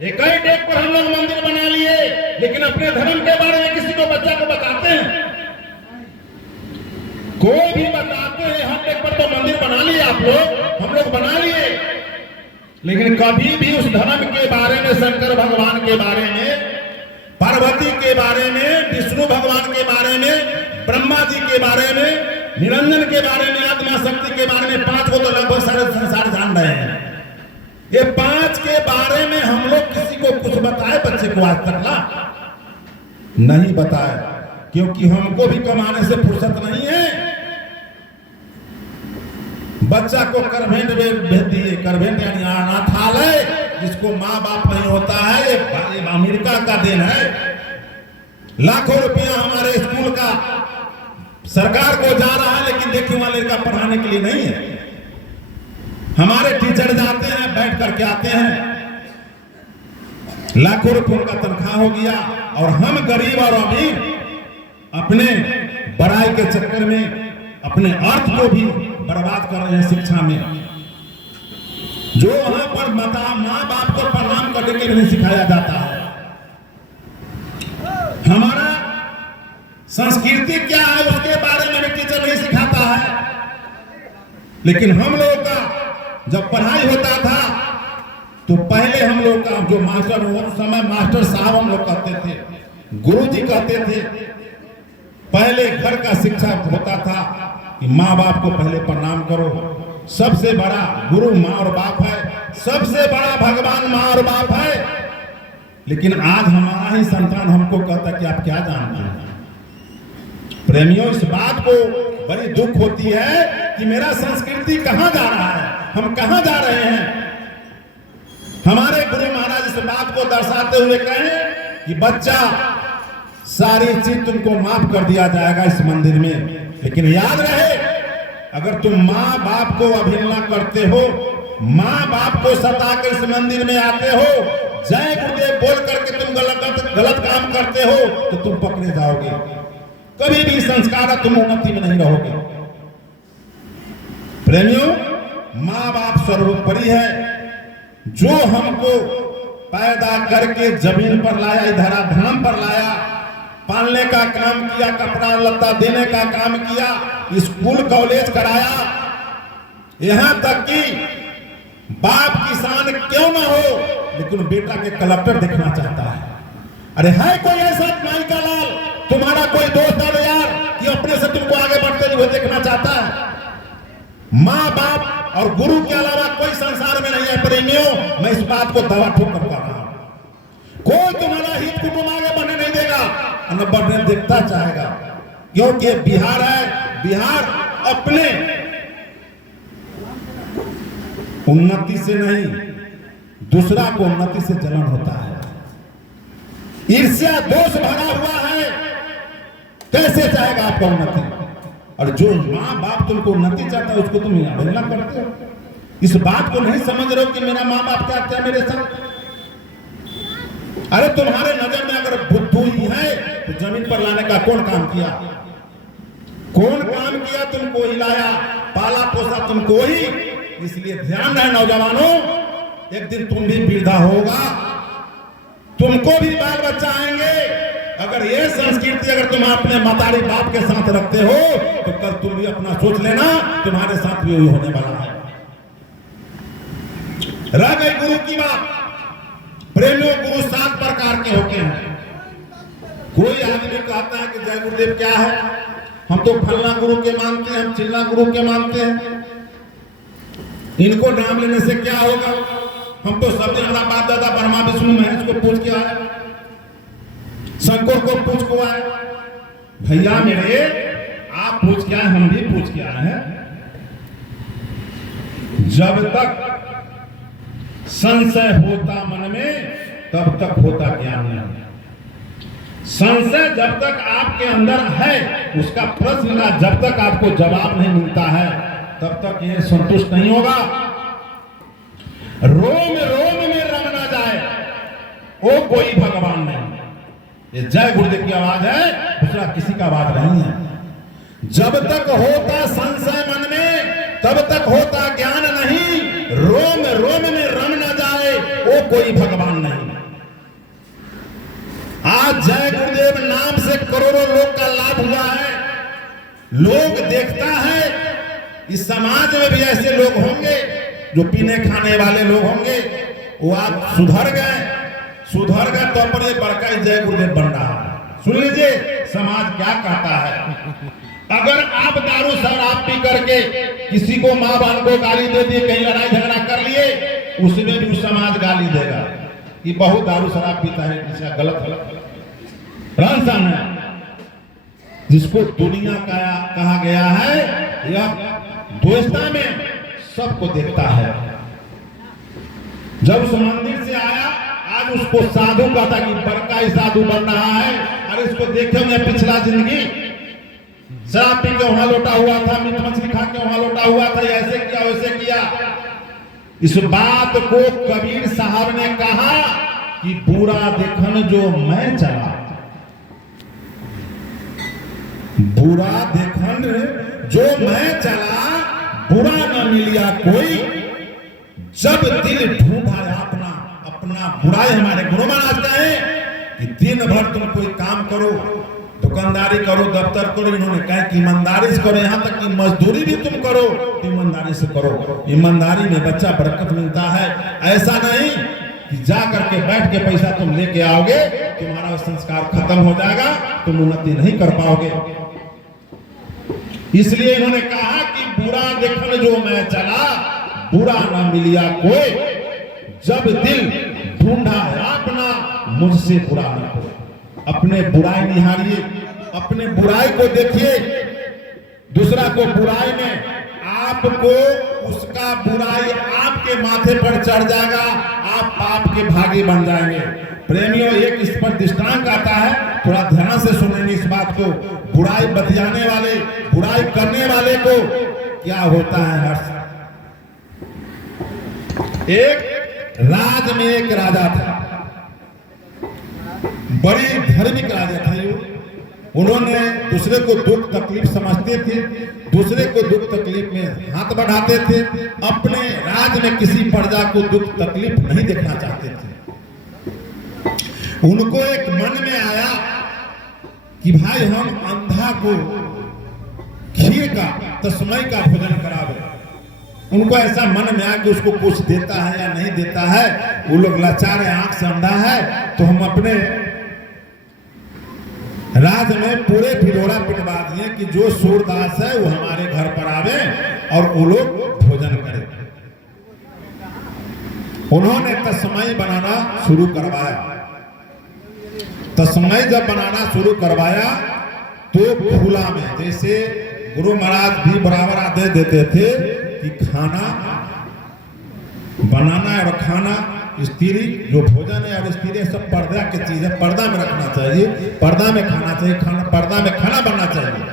एक ही डेट पर हम लोग मंदिर बना लिए, लेकिन अपने धर्म के बारे में किसी को बच्चा को बताते हैं? कोई भी बताते हैं हम डेट पर तो मंदिर बना लिए आप लोग, हम लोग बना लिए, लेकिन कभी भी उस धर्म के बारे में, शंकर भगवान के बारे में, पार्वती के बारे में, विष्णु भगवान के बारे में, ब्रह्मा जी के बारे में, निरंजन के बारे में, आत्मा शक्ति के बारे में, 5 को तो लगभग सारे संसार जान रहे हैं। ये 5 के बारे में हम लोग किसी को कुछ बताए बच्चे को आज तक ना नहीं बताए, क्योंकि हमको भी कमाने से फुर्सत नहीं है। बच्चा को करवेंट भेज दिए, करवेंट यानी अनाथालय, जिसको माँ बाप नहीं होता है, ये अमेरिका का देन है। लाखों रुपया हमारे स्कूल का सरकार को जा रहा है, लेकिन देखिए वाले का पढ़ाने के लिए नहीं है। हमारे टीचर जाते हैं, बैठ करके आते हैं, लाखों रुपयों का तनख्वाह हो गया, और हम गरीब और अमीर अपने बड़ाई के चक्कर में अपने अर्थ को भी बर्बाद कर रहे हैं शिक्षा में। जो वहां पर माँ बाप को प्रणाम करने के लिए नहीं सिखाया जाता है। हमारा संस्कृति क्या है उसके बारे में टीचर नहीं सिखाता है। लेकिन हम लोगों का जब पढ़ाई होता था तो पहले हम लोग का जो मास्टर, उस समय मास्टर साहब हम लोग कहते थे, गुरुजी कहते थे। पहले घर का शिक्षा होता था कि माँ बाप को पहले प्रणाम करो, सबसे बड़ा गुरु माँ और बाप है, सबसे बड़ा भगवान माँ और बाप है। लेकिन आज हमारा ही संतान हमको कहता है कि आप क्या जानते हैं। प्रेमियों, इस बात को बड़ी दुख होती है कि मेरा संस्कृति कहां जा रहा है, हम कहां जा रहे हैं। हमारे गुरु महाराज इस बात को दर्शाते हुए कहें कि बच्चा, सारी चीज तुमको माफ कर दिया जाएगा इस मंदिर में, लेकिन याद रहे, अगर तुम माँ बाप को अवहेलना करते हो, माँ बाप को सताकर इस मंदिर में आते हो, जय गुरुदेव बोल करके तुम गलत काम करते हो, तो तुम पकड़े जाओगे। कभी भी संस्कार तुम उन्नति में नहीं रहोगे। प्रेमियों, माँ बाप सर्वोपरि है। जो हमको पैदा करके जमीन पर लाया, इधर धाम पर लाया, पालने का काम किया, कपड़ा लत्ता देने का काम किया, स्कूल कॉलेज कराया, यहां तक कि बाप किसान क्यों ना हो लेकिन बेटा के कलेक्टर देखना चाहता है। अरे है कोई ऐसा माई का लाल, तुम्हारा कोई दोस्त है यार कि अपने से तुमको आगे बढ़ते हुए देखना चाहता है? माँ बाप और गुरु के अलावा कोई संसार में नहीं है प्रेमियों। मैं इस बात को दवा ठोक कर कह रहा हूं। कोई तुम्हारा हित कुटुंब आगे बढ़ने नहीं देगा, न बढ़ने देखता चाहेगा, क्योंकि बिहार है। बिहार अपने उन्नति से नहीं, दूसरा को उन्नति से जलन होता है। ईर्ष्या दोष भरा हुआ है, कैसे चाहेगा आपका उन्नति? और जो माँ बाप तुमको उन्नति चाहता है उसको तुम अवहेलना करते हो। इस बात को नहीं समझ रहे हो कि मेरा माँ बाप क्या क्या मेरे साथ? अरे तुम्हारे नजर में अगर बुद्धू ही है तो जमीन पर लाने का कौन काम किया? कौन काम किया? तुमको हिलाया, पाला पोसा तुमको ही। इसलिए ध्यान रहे नौजवानों, एक दिन तुम भी वृद्धा होगा, तुमको भी बाल बच्चा आएंगे। अगर ये संस्कृति अगर तुम अपने मातारी बाप के साथ रखते हो तो कल तुम भी अपना सोच लेना, तुम्हारे साथ भी वही होने वाला है। रह गई गुरु की बात। प्रेमियों, गुरु 7 प्रकार के होते हैं। कोई आदमी कहता है कि जय गुरुदेव क्या है, हम तो फलना गुरु के मानते हैं, हम चिल्ला गुरु के मानते हैं, इनको नाम लेने से क्या होगा? हम तो सब हमारा बाप दादा ब्रह्मा विष्णु महेश को पूछ के आए, शंकर को पूछ को आए। भैया मेरे, आप पूछ के आए, हम भी पूछ के आए हैं। जब तक संशय होता मन में तब तक होता ज्ञान नहीं। संशय जब तक आपके अंदर है, उसका प्रश्न का जब तक आपको जवाब नहीं मिलता है तब तक ये संतुष्ट नहीं होगा। रोम रोम में रम ना जाए वो कोई भगवान नहीं। ये जय गुरुदेव की आवाज है, दूसरा किसी का आवाज नहीं है। जब तक होता संशय मन में तब तक होता ज्ञान नहीं। रोम रोम में रम ना जाए वो कोई भगवान नहीं। आज जय गुरुदेव नाम से करोड़ों लोग का लाभ हुआ है। लोग देखता है, इस समाज में भी ऐसे लोग होंगे जो पीने खाने वाले लोग होंगे, वो आज सुधर गए तो पर ये बड़का जय गुरुदेव बन रहा है। सुन लीजिए समाज क्या कहता है। अगर आप दारू शराब पी करके किसी को माँ बाप को गाली दे दिए, कहीं लड़ाई झगड़ा कर लिए, उसमें भी समाज गाली देगा कि बहुत दारू शराब पीता है, इसका गलत रहन है। जिसको दुनिया का कहा गया है, यह द्वेषता में सबको देखता है। जब उस मंदिर से आया, आज उसको साधु कहता कि बड़का ही साधु बन रहा है। अरे इसको देखे मैं पिछला जिंदगी शराब पी के वहां लौटा हुआ था, मीट मछली खा के वहां लौटा हुआ था, ऐसे किया वैसे किया। इस बात को कबीर साहब ने कहा कि बुरा देखन जो मैं चला, बुरा देखन जो मैं चला, बुरा न मिलिया कोई। जब दिल ढूंढा अपना अपना बुराई, हमारे गुरु महाराज कहे कि दिन भर तुम कोई काम करो, दुकानदारी करो, दफ्तर करो, इन्होंने कहा कि ईमानदारी से करो, यहां तक कि मजदूरी भी तुम करो तो ईमानदारी से करो। ईमानदारी में बच्चा बरकत मिलता है। ऐसा नहीं कि जा करके बैठ के पैसा तुम लेके आओगे, तुम्हारा संस्कार खत्म हो जाएगा, तुम उन्नति नहीं कर पाओगे। इसलिए इन्होंने कहा कि बुरा देखन जो मैं चला, बुरा न मिलिया कोई। जब दिल ढूंढा अपना, मुझसे बुरा न कोई। अपने बुराई निहारिए, अपने बुराई को देखिए, दूसरा को बुराई में आपको उसका बुराई आपके माथे पर चढ़ जाएगा, आप पाप के भागी बन जाएंगे। प्रेमियों, एक इस पर दृष्टांत आता है, थोड़ा ध्यान से सुनेंगे इस बात को। बुराई बतियाने वाले, बुराई करने वाले को क्या होता है हर्ष? एक राज में एक राजा था, बड़ी धार्मिक राजा था। उन्होंने दूसरे को दुख तकलीफ समझते थे, दूसरे को दुख तकलीफ में हाथ बढ़ाते थे, अपने राज में किसी प्रजा को दुख तकलीफ नहीं देखना चाहते थे। उनको एक मन में आया कि भाई हम अंधा को खीर का तस्मै का भोजन करावे। उनको ऐसा मन में आया कि उसको कुछ देता है या नहीं देता है, वो लोग लाचार है, आंख से अंधा है, तो हम अपने राज में पूरे भिडोरा पिटवा दिए कि जो सूरदास है वो हमारे घर पर आवे और वो लोग भोजन करें। उन्होंने तस्मै बनाना शुरू करवाया। तस्मै जब बनाना शुरू करवाया तो खुला में, जैसे गुरु महाराज भी बराबर आदेश देते थे कि खाना बनाना और खाना, स्त्री जो भोजन है और स्त्री सब पर्दा की चीज है, पर्दा में रखना चाहिए, पर्दा में खाना चाहिए, खाना पर्दा में खाना बनना चाहिए।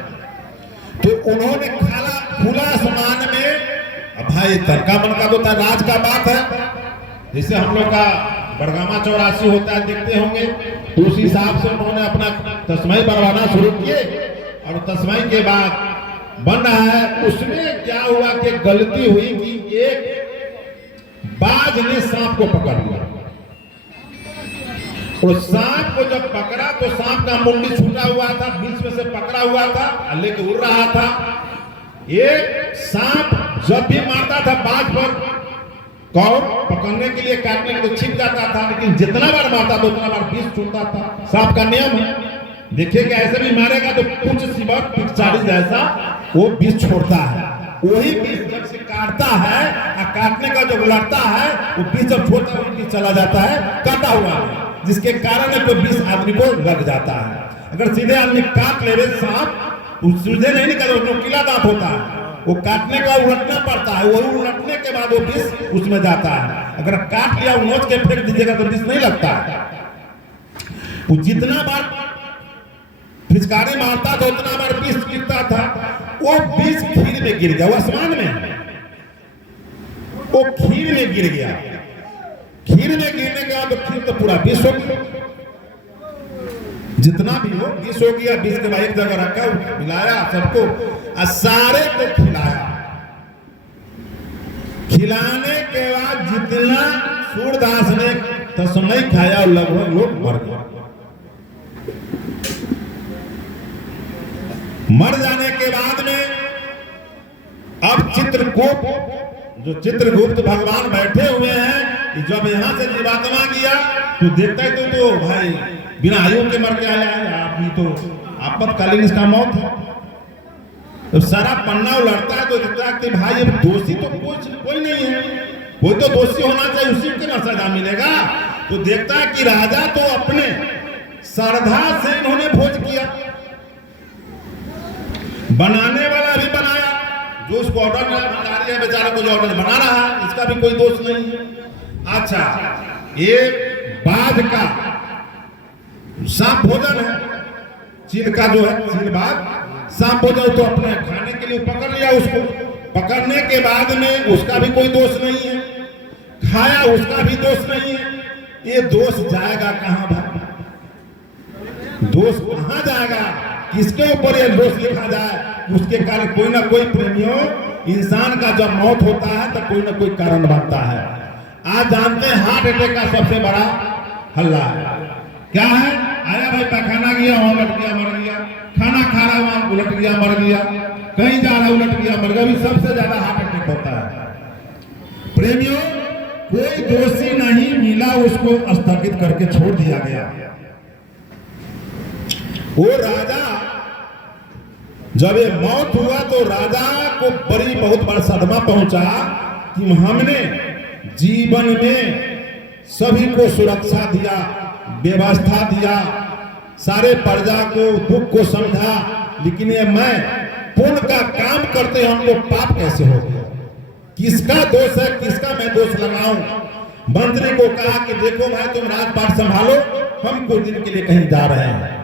तो उन्होंने खाना खुला आसमान में, भाई तड़का बनका तो था, राज का बात है, जैसे हम लोग का बड़गामा 84 होता है, देखते होंगे, तो उस हिसाब से उन्होंने अपना तस्मै बनवाना शुरू किए। और तस्मै के बाद बन रहा है, उसमें क्या हुआ कि गलती हुई कि एक बाज ने सांप को पकड़ लिया, और सांप को जब पकड़ा तो सांप का मुंडी छूटा हुआ था, बीच में से पकड़ा हुआ था, लेके उड़ रहा था। एक सांप जब भी मारता था बाज पर, कौर पकड़ने के लिए, काटने के लिए छिप जाता था, लेकिन जितना बार मारता था उतना बार विष छूटता था। सांप का नियम है, देखिए कि ऐसे भी मारेगा तो कुछ सिवा पिचकारी जैसा वो विष छोड़ता है। वही विष जब से काटता है और काटने का जब लड़ता है, वो विष जब छोड़ता है, वो विष चला जाता है काटा हुआ, जिसके कारण तो विष आदमी को लग जाता है। अगर सीधे आदमी काट ले सांप, सीधे नहीं निकले, नुकीला दांत होता है, वो काटने का उलटना पड़ता है, वो उलटने के बाद वो विष उसमें जाता है। अगर काट लिया, नोच के फेंक दीजिएगा तो विष नहीं लगता है। वो जितना बार पिचकारी मारता था उतना बार विष गिरता था। वो विष खीर में गिर गया, वो आसमान में, वो खीर में गिर गया। खीर में गिरने के बाद तो खीर तो पूरा विष हो गया, जितना भी हो विष हो गया। विष के बाद एक जगह रखा, मिलाया सबको और सारे को खिलाया। खिलाने के बाद जितना सूरदास ने तस्मै खाया, लगभग लोग मर गए। मर जाने के बाद में अब चित्रगुप्त, जो चित्रगुप्त भगवान बैठे हुए हैं, जब यहां से जीवात्मा गया तो देखता है तो भाई बिना आयु के मर के आया है आदमी, तो आपातकालीन इसका मौत है। तो सारा पन्ना उलटता है तो देखता है कि भाई अब दोषी तो कोई नहीं है, कोई तो दोषी होना चाहिए, उसी के ना सजा मिलेगा। तो देखता है कि राजा तो अपने श्रद्धा से इन्होंने भोज किया, बनाने वाला भी बनाया, जो उसको ऑर्डर बना रही है बेचारे को, जो ऑर्डर बना रहा है इसका भी कोई दोष नहीं है। अच्छा, ये बाज का सांप भोजन है, चील का जो है चील बाज सांप भोजन, तो अपने खाने के लिए पकड़ लिया उसको। पकड़ने के बाद में उसका भी कोई दोष नहीं है, खाया उसका भी दोष नहीं है। ये दोष जाएगा कहां भाई? दोष कहां जाएगा? किसके ऊपर ये दोष लिखा जाए? उसके कारण कोई ना कोई प्रेमियों, इंसान का जब मौत होता है तो कोई ना कोई कारण बनता है। आज जानते हैं हार्ट अटैक का सबसे बड़ा हल्ला है क्या है? आया भाई पैखाना गया, वहां उलट गया मर गया, खाना खा रहा वहां उलट गया मर गया, कहीं जा रहा उलट गया मर गया। अभी सबसे ज्यादा हार्ट अटैक होता है। प्रेमियों, कोई दोषी नहीं मिला, उसको स्थगित करके छोड़ दिया गया। वो राजा जब ये मौत हुआ तो राजा को बहुत बड़ा सदमा पहुंचा कि हमने जीवन में सभी को सुरक्षा दिया, व्यवस्था दिया, सारे प्रजा को दुख को समझा, लेकिन ये मैं पुण्य का काम करते हमको पाप कैसे हो गया? किसका दोष है, किसका मैं दोष लगाऊं? मंत्री को कहा कि देखो भाई तुम राजपाट संभालो, हम कुछ दिन के लिए कहीं जा रहे हैं।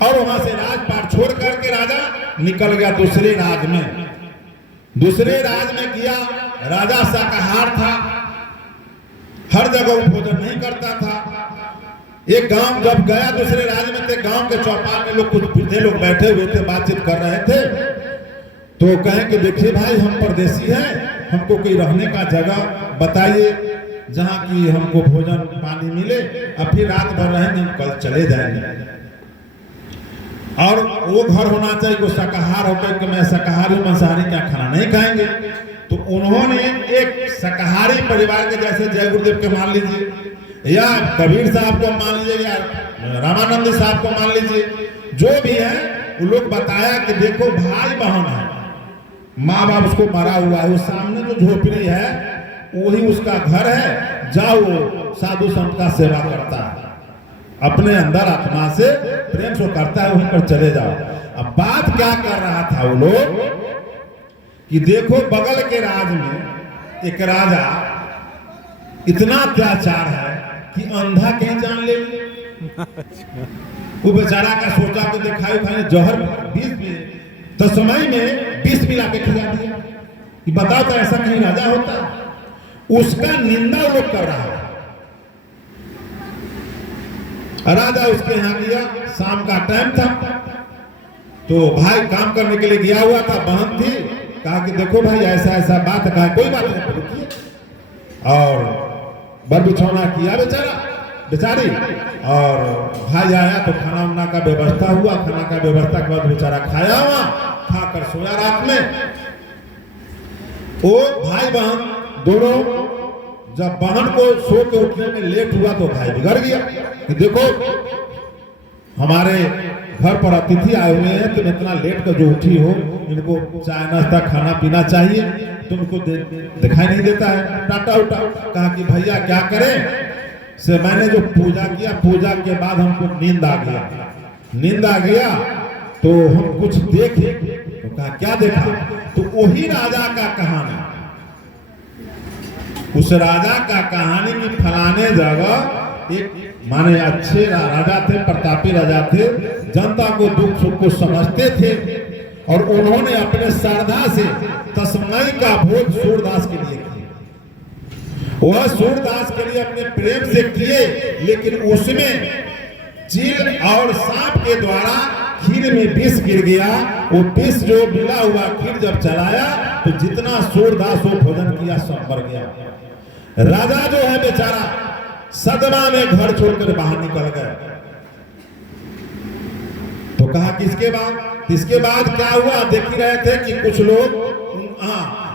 और वहां से राजपाट छोड़ करके राजा निकल गया दूसरे राज में। दूसरे राज में गया, राजा शाकाहार था, हर जगह वो भोजन नहीं करता था। एक गांव जब गया दूसरे राज्य में थे, गांव के चौपाल में लोग कुछ वृद्धे लोग बैठे हुए थे, बातचीत कर रहे थे। तो कहें कि देखिए भाई, हम परदेसी हैं, हमको कोई रहने का जगह बताइए जहां की हमको भोजन पानी मिले, अब फिर रात भर रहेंगे, हम कल चले जाएंगे। और वो घर होना चाहिए वो शाकाहार होकर कि मैं शाकाहारी मांसाहारी क्या खाना नहीं खाएंगे। तो उन्होंने एक शाकाहारी परिवार के, जैसे जय गुरुदेव के मान लीजिए, या कबीर साहब को मान लीजिए, या रामानंद साहब को मान लीजिए, जो भी है, वो लोग बताया कि देखो भाई बहन है, माँ बाप उसको मरा हुआ है, वो सामने जो झोपड़ी है वही उसका घर है, जाओ साधु संत का सेवा करता है, अपने अंदर आत्मा से प्रेम से करता है, वहीं पर चले जाओ। अब बात क्या कर रहा था वो लोग कि देखो बगल के राज में एक राजा इतना अत्याचार है कि अंधा कहीं जान ले। वो बेचारा का सोचा कि दिखाई खाने जहर 20 में तो समय में 20 मिला के खिला दिया कि बताओ तो ऐसा कहीं राजा होता। उसका निंदा लोग कर रहा है। राजा उसके यहाँ गया, शाम का टाइम था, तो भाई काम करने के लिए गया हुआ था, बहन थी, कहा कि देखो भाई ऐसा ऐसा बात है। कहा कोई बात नहीं, रुकिए। और बर बिछौना किया बेचारी, और भाई आया तो खाना वाना का व्यवस्था हुआ। खाना का व्यवस्था के बाद बेचारा खाया हुआ, खाकर सोया। रात में वो भाई बहन दोनों, जब बहन को सो के उठने में लेट हुआ तो भाई बिगड़ गया कि देखो हमारे घर पर अतिथि आए हुए हैं, तुम इतना लेट कर जो उठी हो, इनको चाय नाश्ता खाना पीना चाहिए, तुमको दिखाई नहीं देता है। टाटा उठा, कहा कि भैया क्या करें, से मैंने जो पूजा किया, पूजा के बाद हमको नींद आ गया तो हम कुछ देखे। तो कहा क्या देखा, तो वही राजा का कहानी, उस राजा का कहानी की फलाने जगह एक माने अच्छे राजा थे, प्रतापी राजा थे, जनता को दुख सुख को समझते थे, और उन्होंने अपने श्रद्धा से तस्मय का भोज सूरदास के लिए किया। वह सूरदास के लिए अपने प्रेम से किए, लेकिन उसमें चील और सांप के द्वारा खीर में विष गिर गया। वो विष जो मिला हुआ खीर जब चलाया तो जितना सूरदास वो भोजन किया सब मर गया। राजा जो है बेचारा सदमा में घर छोड़कर बाहर निकल गए। तो कहा इसके बाद क्या हुआ, देख ही रहे थे कि कुछ लोग,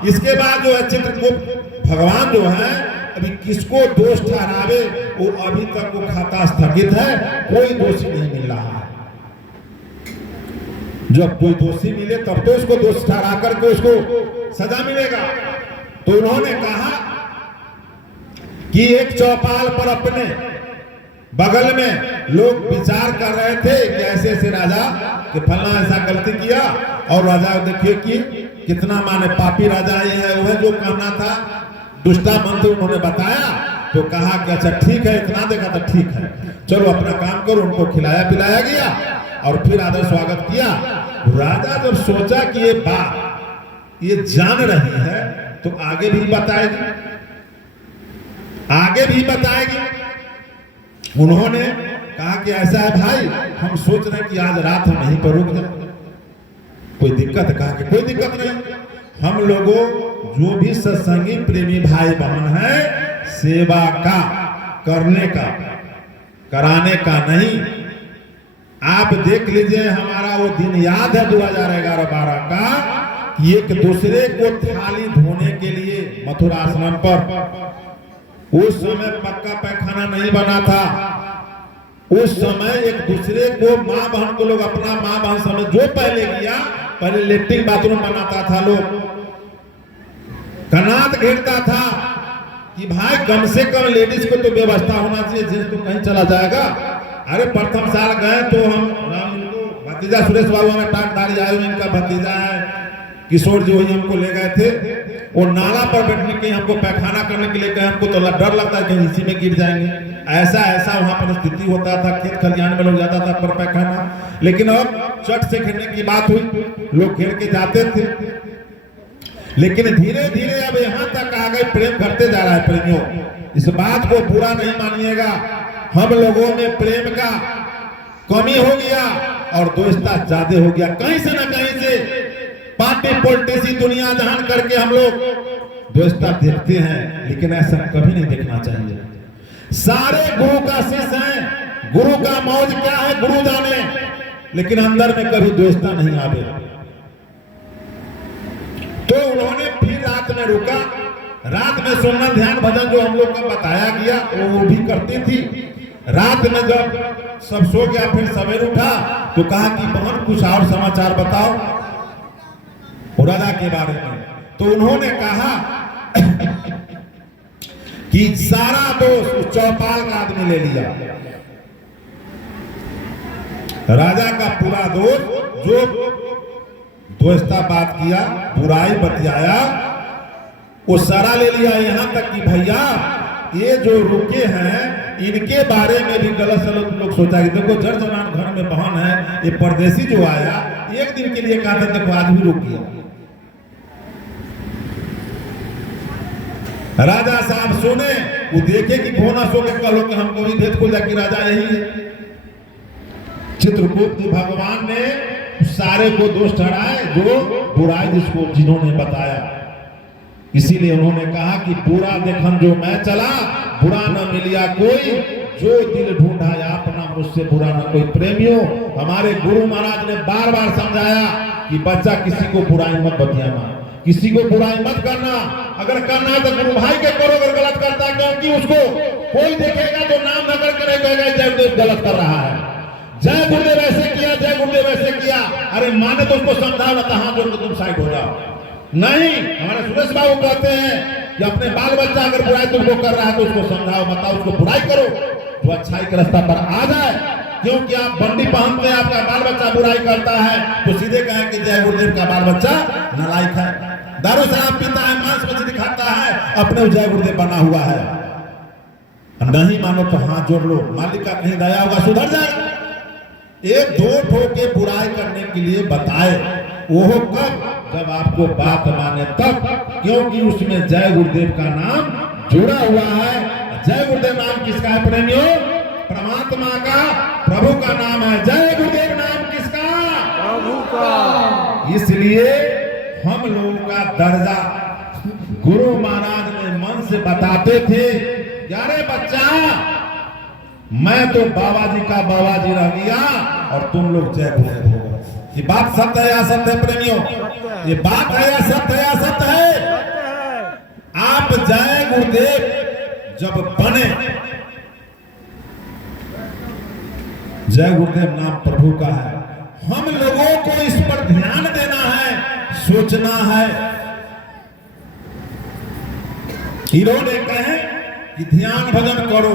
इसके बाद जो है चित्रगुप्त भगवान जो है अभी किसको दोष ठहरावे, वो अभी तक वो खाता स्थगित है, कोई दोषी नहीं मिल रहा है। जब कोई दोषी मिले तब तो उसको दोष ठहरा करके उसको सजा मिलेगा। तो उन्होंने कहा कि एक चौपाल पर अपने बगल में लोग विचार कर रहे थे कि ऐसे ऐसे राजा कि फलना ऐसा गलती किया, और राजा देखिए कि कितना माने पापी राजा ये है, वह जो कहना था दुष्टा मंत्र उन्होंने बताया। तो कहा कि अच्छा ठीक है, इतना देखा तो ठीक है, चलो अपना काम करो। उनको खिलाया पिलाया गया और फिर आदर स्वागत किया। राजा जब सोचा कि ये बात ये जान रही है तो आगे भी बताएगी। उन्होंने कहा कि ऐसा है भाई, हम सोच रहे हैं कि आज रात हम यहीं पर रुक जाए, कोई दिक्कत है? कहा कि कोई दिक्कत नहीं, हम लोगों जो भी सत्संगी प्रेमी भाई बहन है, सेवा का करने का कराने का नहीं। आप देख लीजिए, हमारा वो दिन याद है 2011-12 का कि एक दूसरे को थाली धोने के लिए मथुरा आश्रम पर, उस समय पक्का पैखाना नहीं बना था। उस समय एक दूसरे को माँ बहन को लोग अपना माँ बहन समझ, जो पहले किया, पहले लेट्रिन बाथरूम बनाता था, लोग कनात घेरता था कि भाई कम से कम लेडीज को तो व्यवस्था होना चाहिए, जेंट्स तो कहीं चला जाएगा। अरे प्रथम साल गए तो हम भतीजा सुरेश बाबू हमें टाकधारी आए हुए, इनका भतीजा है किशोर जी, वही हमको ले गए थे। वो नाला पर बैठने के, हमको पैखाना करने के लिए गए, हमको तो डर लगता है कि इसी में गिर जाएंगे। ऐसा वहां पर स्थिति होता था, खेत खलियान में लोग जाता था पर पैखाना। लेकिन अब चट से घेरने की बात हुई, लोग घेर के जाते थे। लेकिन धीरे धीरे अब यहाँ तक आ गए, प्रेम करते जा रहा है। प्रेमियों, इस बात को बुरा नहीं मानिएगा, हम लोगों में प्रेम का कमी हो गया और दोस्ता ज्यादा हो गया। कहीं से ना कहीं से पार्टी पॉलिटिक्स दुनिया जहान करके हम लोग दोस्ता देखते हैं, लेकिन ऐसा कभी नहीं देखना चाहिए। सारे गुरु का शिष्य हैं, गुरु का मौज क्या है गुरु जाने, लेकिन अंदर में कभी दोस्ता नहीं आवे। तो उन्होंने फिर रात में रुका, रात में सुनना ध्यान भजन जो हम लोग को बताया गया वो भी करती थी। रात में जब सब सो गया फिर सवेरे उठा तो कहा कि बहन कुछ और समाचार बताओ राजा के बारे में। तो उन्होंने कहा कि सारा दोष उस चौपाल का आदमी ले लिया। राजा का पूरा दोष जो दोस्ता बात किया, बुराई बतियाया, वो सारा ले लिया। यहां तक कि भैया ये जो रुके हैं इनके बारे में भी गलत सलत लोग सोचा कि देखो जड़ जवान घर में बहन है, ये परदेसी जो आया एक दिन के लिए कहा था देखो आज भी रुक गया। राजा साहब सुने, वो देखे कि खोना सो के कहो कि हमको भी भेद को जाके राजा यही है। चित्रगुप्त भगवान ने सारे को दोष ठहराए जो बुराई जिसको जिन्होंने बताया। इसीलिए उन्होंने कहा कि बुरा देखन जो मैं चला, बुरा न मिलिया कोई, जो दिल ढूंढा अपना मुझसे बुरा न कोई। प्रेमियों, हमारे गुरु महाराज ने बार बार समझाया कि बच्चा किसी को बुराई मत बतियाना, किसी को बुराई मत करना। अगर करना है तो गुरु भाई के करो, अगर गलत करता है क्योंकि उसको कोई देखेगा तो नाम न करके नहीं कहेगा जय गुरुदेव गलत कर रहा है, जय गुरुदेव ऐसे किया, जय गुरुदेव ऐसे किया। अरे माने तो उसको समझाओ ना, हाथ जोड़ के तुम साइड हो जाओ। नहीं, हमारे सुरेश बाबू कहते हैं कि अपने बाल बच्चा अगर बुराई तुमको कर रहा है तो उसको समझाओ, बताओ, उसको बुराई करो तो अच्छाई के रास्ता पर आ जाए। क्योंकि आप बंडी पहनते हैं, आपका बाल बच्चा बुराई करता है तो सीधे कहें कि जय गुरुदेव का बाल बच्चा नालायक है, दारू शराब पीता है, मांस मछली खाता है, अपने जय गुरुदेव बना हुआ है। नहीं मानो तो हाथ जोड़ लो, मालिक का कहीं दया होगा, सुधर जाए। एक दो ठोके बुराई करने के लिए बताए, वो कब, जब आपको बात माने तब, क्योंकि उसमें जय गुरुदेव का नाम जुड़ा हुआ है। जय गुरुदेव नाम किसका है प्रेमियों? परमात्मा का, प्रभु का नाम है। जय गुरुदेव नाम किसका? प्रभु का। इसलिए हम लोगों का दर्जा गुरु महाराज ने मन से बताते थे, यारे बच्चा मैं तो बाबा जी का बाबा जी रह गया और तुम लोग जय गुरुदेव हो गए। ये बात सत्य है या असत्य है प्रेमियों? ये बात है या सत्य है या असत्य है? आप जय गुरुदेव जब बने, जय गुरुदेव नाम प्रभु का है, हम लोगों को इस पर ध्यान देना है, सोचना है। हीरो ने कहे कि ध्यान भजन करो,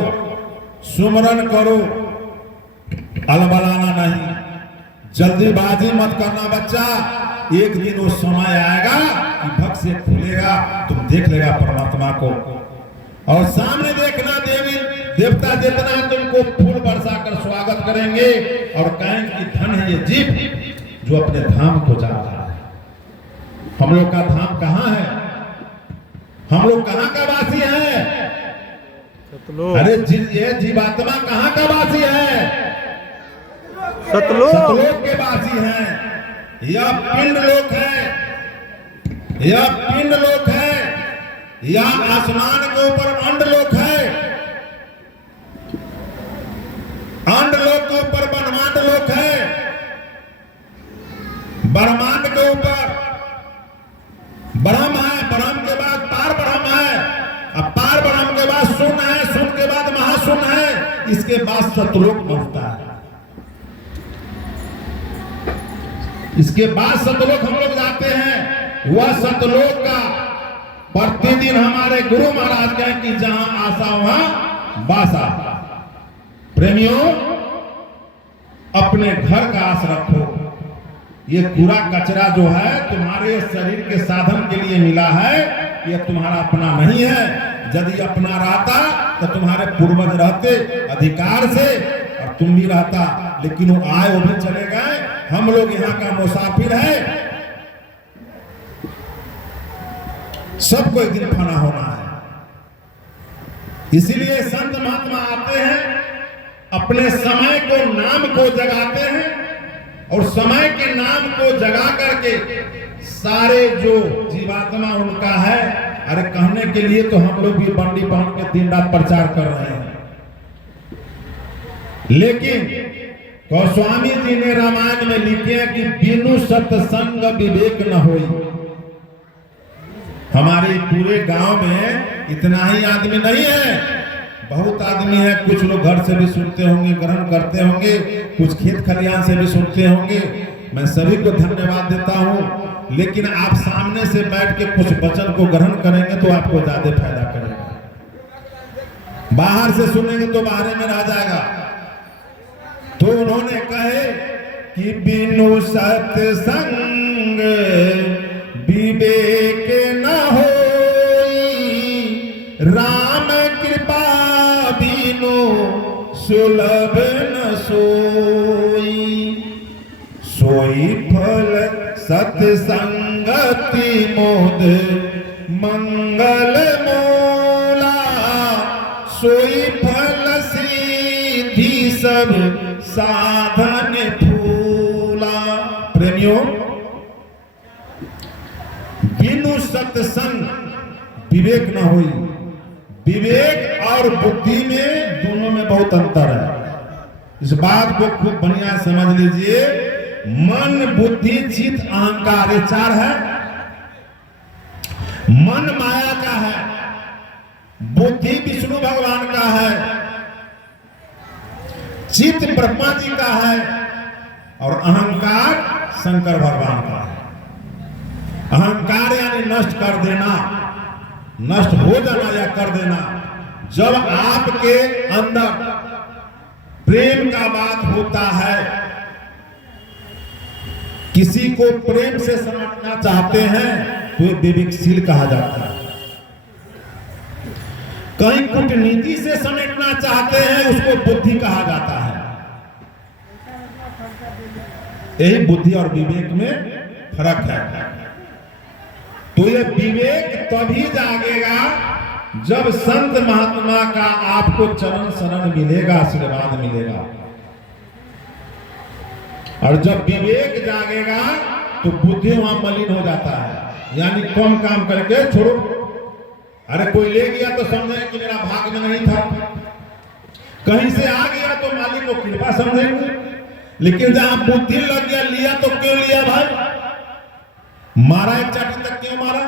सुमरन करो, अलबलाना नहीं, जल्दीबाजी मत करना बच्चा। एक दिन वो समय आएगा कि भक्त से खुलेगा, तुम देख लेगा परमात्मा को। और सामने देखना देवी देवता जितना तुमको फूल बरसा कर स्वागत करेंगे और कहेंगे कि धन है ये जीव जो अपने धाम को जा रहा है। हम लोग का धाम कहाँ है? हम लोग कहाँ का वासी है? अरे ये जीवात्मा कहाँ का वासी है? सतलोक के वासी हैं। यह पिंड लोक है, यह पिंड लोक है, यह आसमान के ऊपर अंड लोक है, अंड लोक के ऊपर ब्रह्मांड लोक है, ब्रह्मांड के ऊपर ब्रह्म है, ब्रह्म के बाद पार ब्रह्म है, अब पार ब्रह्म के बाद शून्य है, शून्य के बाद महाशून्य है, इसके बाद सतलोक पहुंचता है। इसके बाद सतलोक हम लोग जाते हैं। वह सतलोक का प्रतिदिन हमारे गुरु महाराज कहें कि जहां आशा वहां बासा। प्रेमियों, अपने घर का आस रखो। ये कूड़ा कचरा जो है तुम्हारे शरीर के साधन के लिए मिला है, ये तुम्हारा अपना नहीं है। यदि अपना रहता तो तुम्हारे पूर्वज रहते अधिकार से और तुम भी रहता, लेकिन वो आए वो भी चले गए। हम लोग यहाँ का मुसाफिर है, सबको एक दिन फना होना है। इसीलिए संत महात्मा आते हैं, अपने समय को नाम को जगाते हैं और समय के नाम को जगा करके सारे जो जीवात्मा उनका है, अरे कहने के लिए तो हम लोग भी बंडी पहन के दिन रात प्रचार कर रहे हैं, लेकिन गोस्वामी जी ने रामायण में लिखे हैं कि बिनु सत्संग विवेक न होई। हमारे पूरे गांव में इतना ही आदमी नहीं है, बहुत आदमी है। कुछ लोग घर से भी सुनते होंगे, ग्रहण करते होंगे, कुछ खेत खलिहान से भी सुनते होंगे। मैं सभी को धन्यवाद देता हूं, लेकिन आप सामने से बैठ के कुछ वचन को ग्रहण करेंगे तो आपको ज्यादा फायदा करेगा। बाहर से सुनेंगे तो बाहर में रह जाएगा। तो उन्होंने कहे कि बिनु सत्संग विवेक न होई, राम कृपा बिनु सुलभ न सोई। सोई फल सत्संगति मोद मंगल मूला, सोई फल सिद्धि सब साधन फूला। प्रेमियों, बिनु सत्संग विवेक न हुई। विवेक और बुद्धि में दोनों में बहुत अंतर है। इस बात को खूब बढ़िया समझ लीजिए। मन, बुद्धि, चित्त, अहंकार, ये चार है। मन माया का है, बुद्धि विष्णु भगवान का है, चित्त ब्रह्मा जी का है और अहंकार शंकर भगवान का है। अहंकार यानी नष्ट कर देना, नष्ट हो जाना या कर देना। जब आपके अंदर प्रेम का बात होता है, किसी को प्रेम से समझना चाहते हैं तो विवेकशील कहा जाता है। कहीं कूटनीति से समेटना चाहते हैं उसको बुद्धि कहा जाता है। यही बुद्धि और विवेक में फर्क है। तो ये विवेक तभी जागेगा जब संत महात्मा का आपको चरण शरण मिलेगा, आशीर्वाद मिलेगा। और जब विवेक जागेगा तो बुद्धि वहां मलिन हो जाता है, यानी कम काम करके छोड़ो। अरे कोई ले गया तो समझेंगे कि मेरा भाग में नहीं था, कहीं से आ गया तो मालिक को कृपा समझेंगे। लेकिन जहां बुद्धि लग गया, लिया तो क्यों लिया भाई? मारा एक चाटी तक क्यों मारा?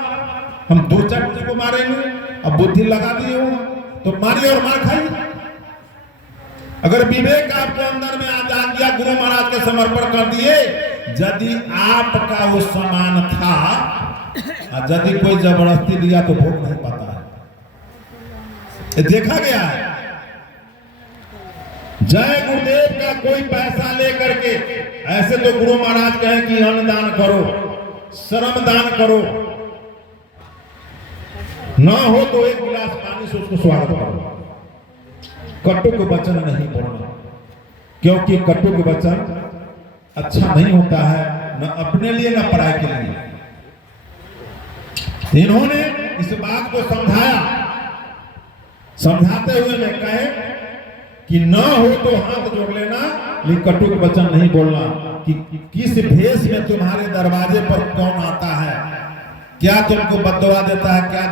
हम दो चाटी को मारेंगे, अब बुद्धि लगा दिए हो तो मारिए और मार खाइए। अगर विवेक आपके अंदर में आ गया, गुरु महाराज के समर्पण कर दिए, यदि आपका वो समान था, यदि कोई जबरदस्ती लिया तो भोग नहीं पाता है, ये देखा गया है। जय गुरुदेव का कोई पैसा लेकर के, ऐसे तो गुरु महाराज कहे कि अन्न दान करो, श्रम दान करो, ना हो तो एक गिलास पानी से उसको स्वागत करो। कटुक वचन नहीं बोलना, क्योंकि कटुक वचन अच्छा नहीं होता है, न अपने लिए न पराये के लिए। इन्होंने इस बात को समझाया, समझाते हुए मैं कहे कि न हो तो हाथ जोड़ लेना, लेकिन कटुक वचन नहीं बोलना। कि किस भेष में तुम्हारे दरवाजे पर कौन आता है, क्या तुमको बददुआ देता है, क्या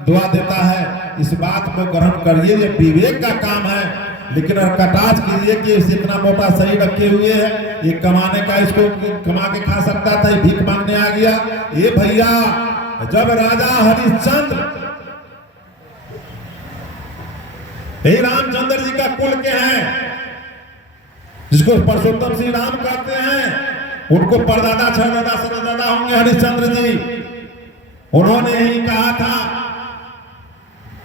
दुआ देता है, इस बात को ग्रहण करिए। ये विवेक का काम है। लेकिन कटाक्ष कीजिए कि इसे इतना मोटा सही रखे हुए है, ये कमाने का, इसको कमा के खा सकता था, भीख मांगने आ गया। ये भैया, जब राजा हरिश्चंद्र, ये रामचंद्र जी का कुल के हैं, जिसको परसोत्तम श्री राम कहते हैं, उनको परदादा छदादा सरदादा होंगे हरिश्चंद्र जी। उन्होंने ही कहा था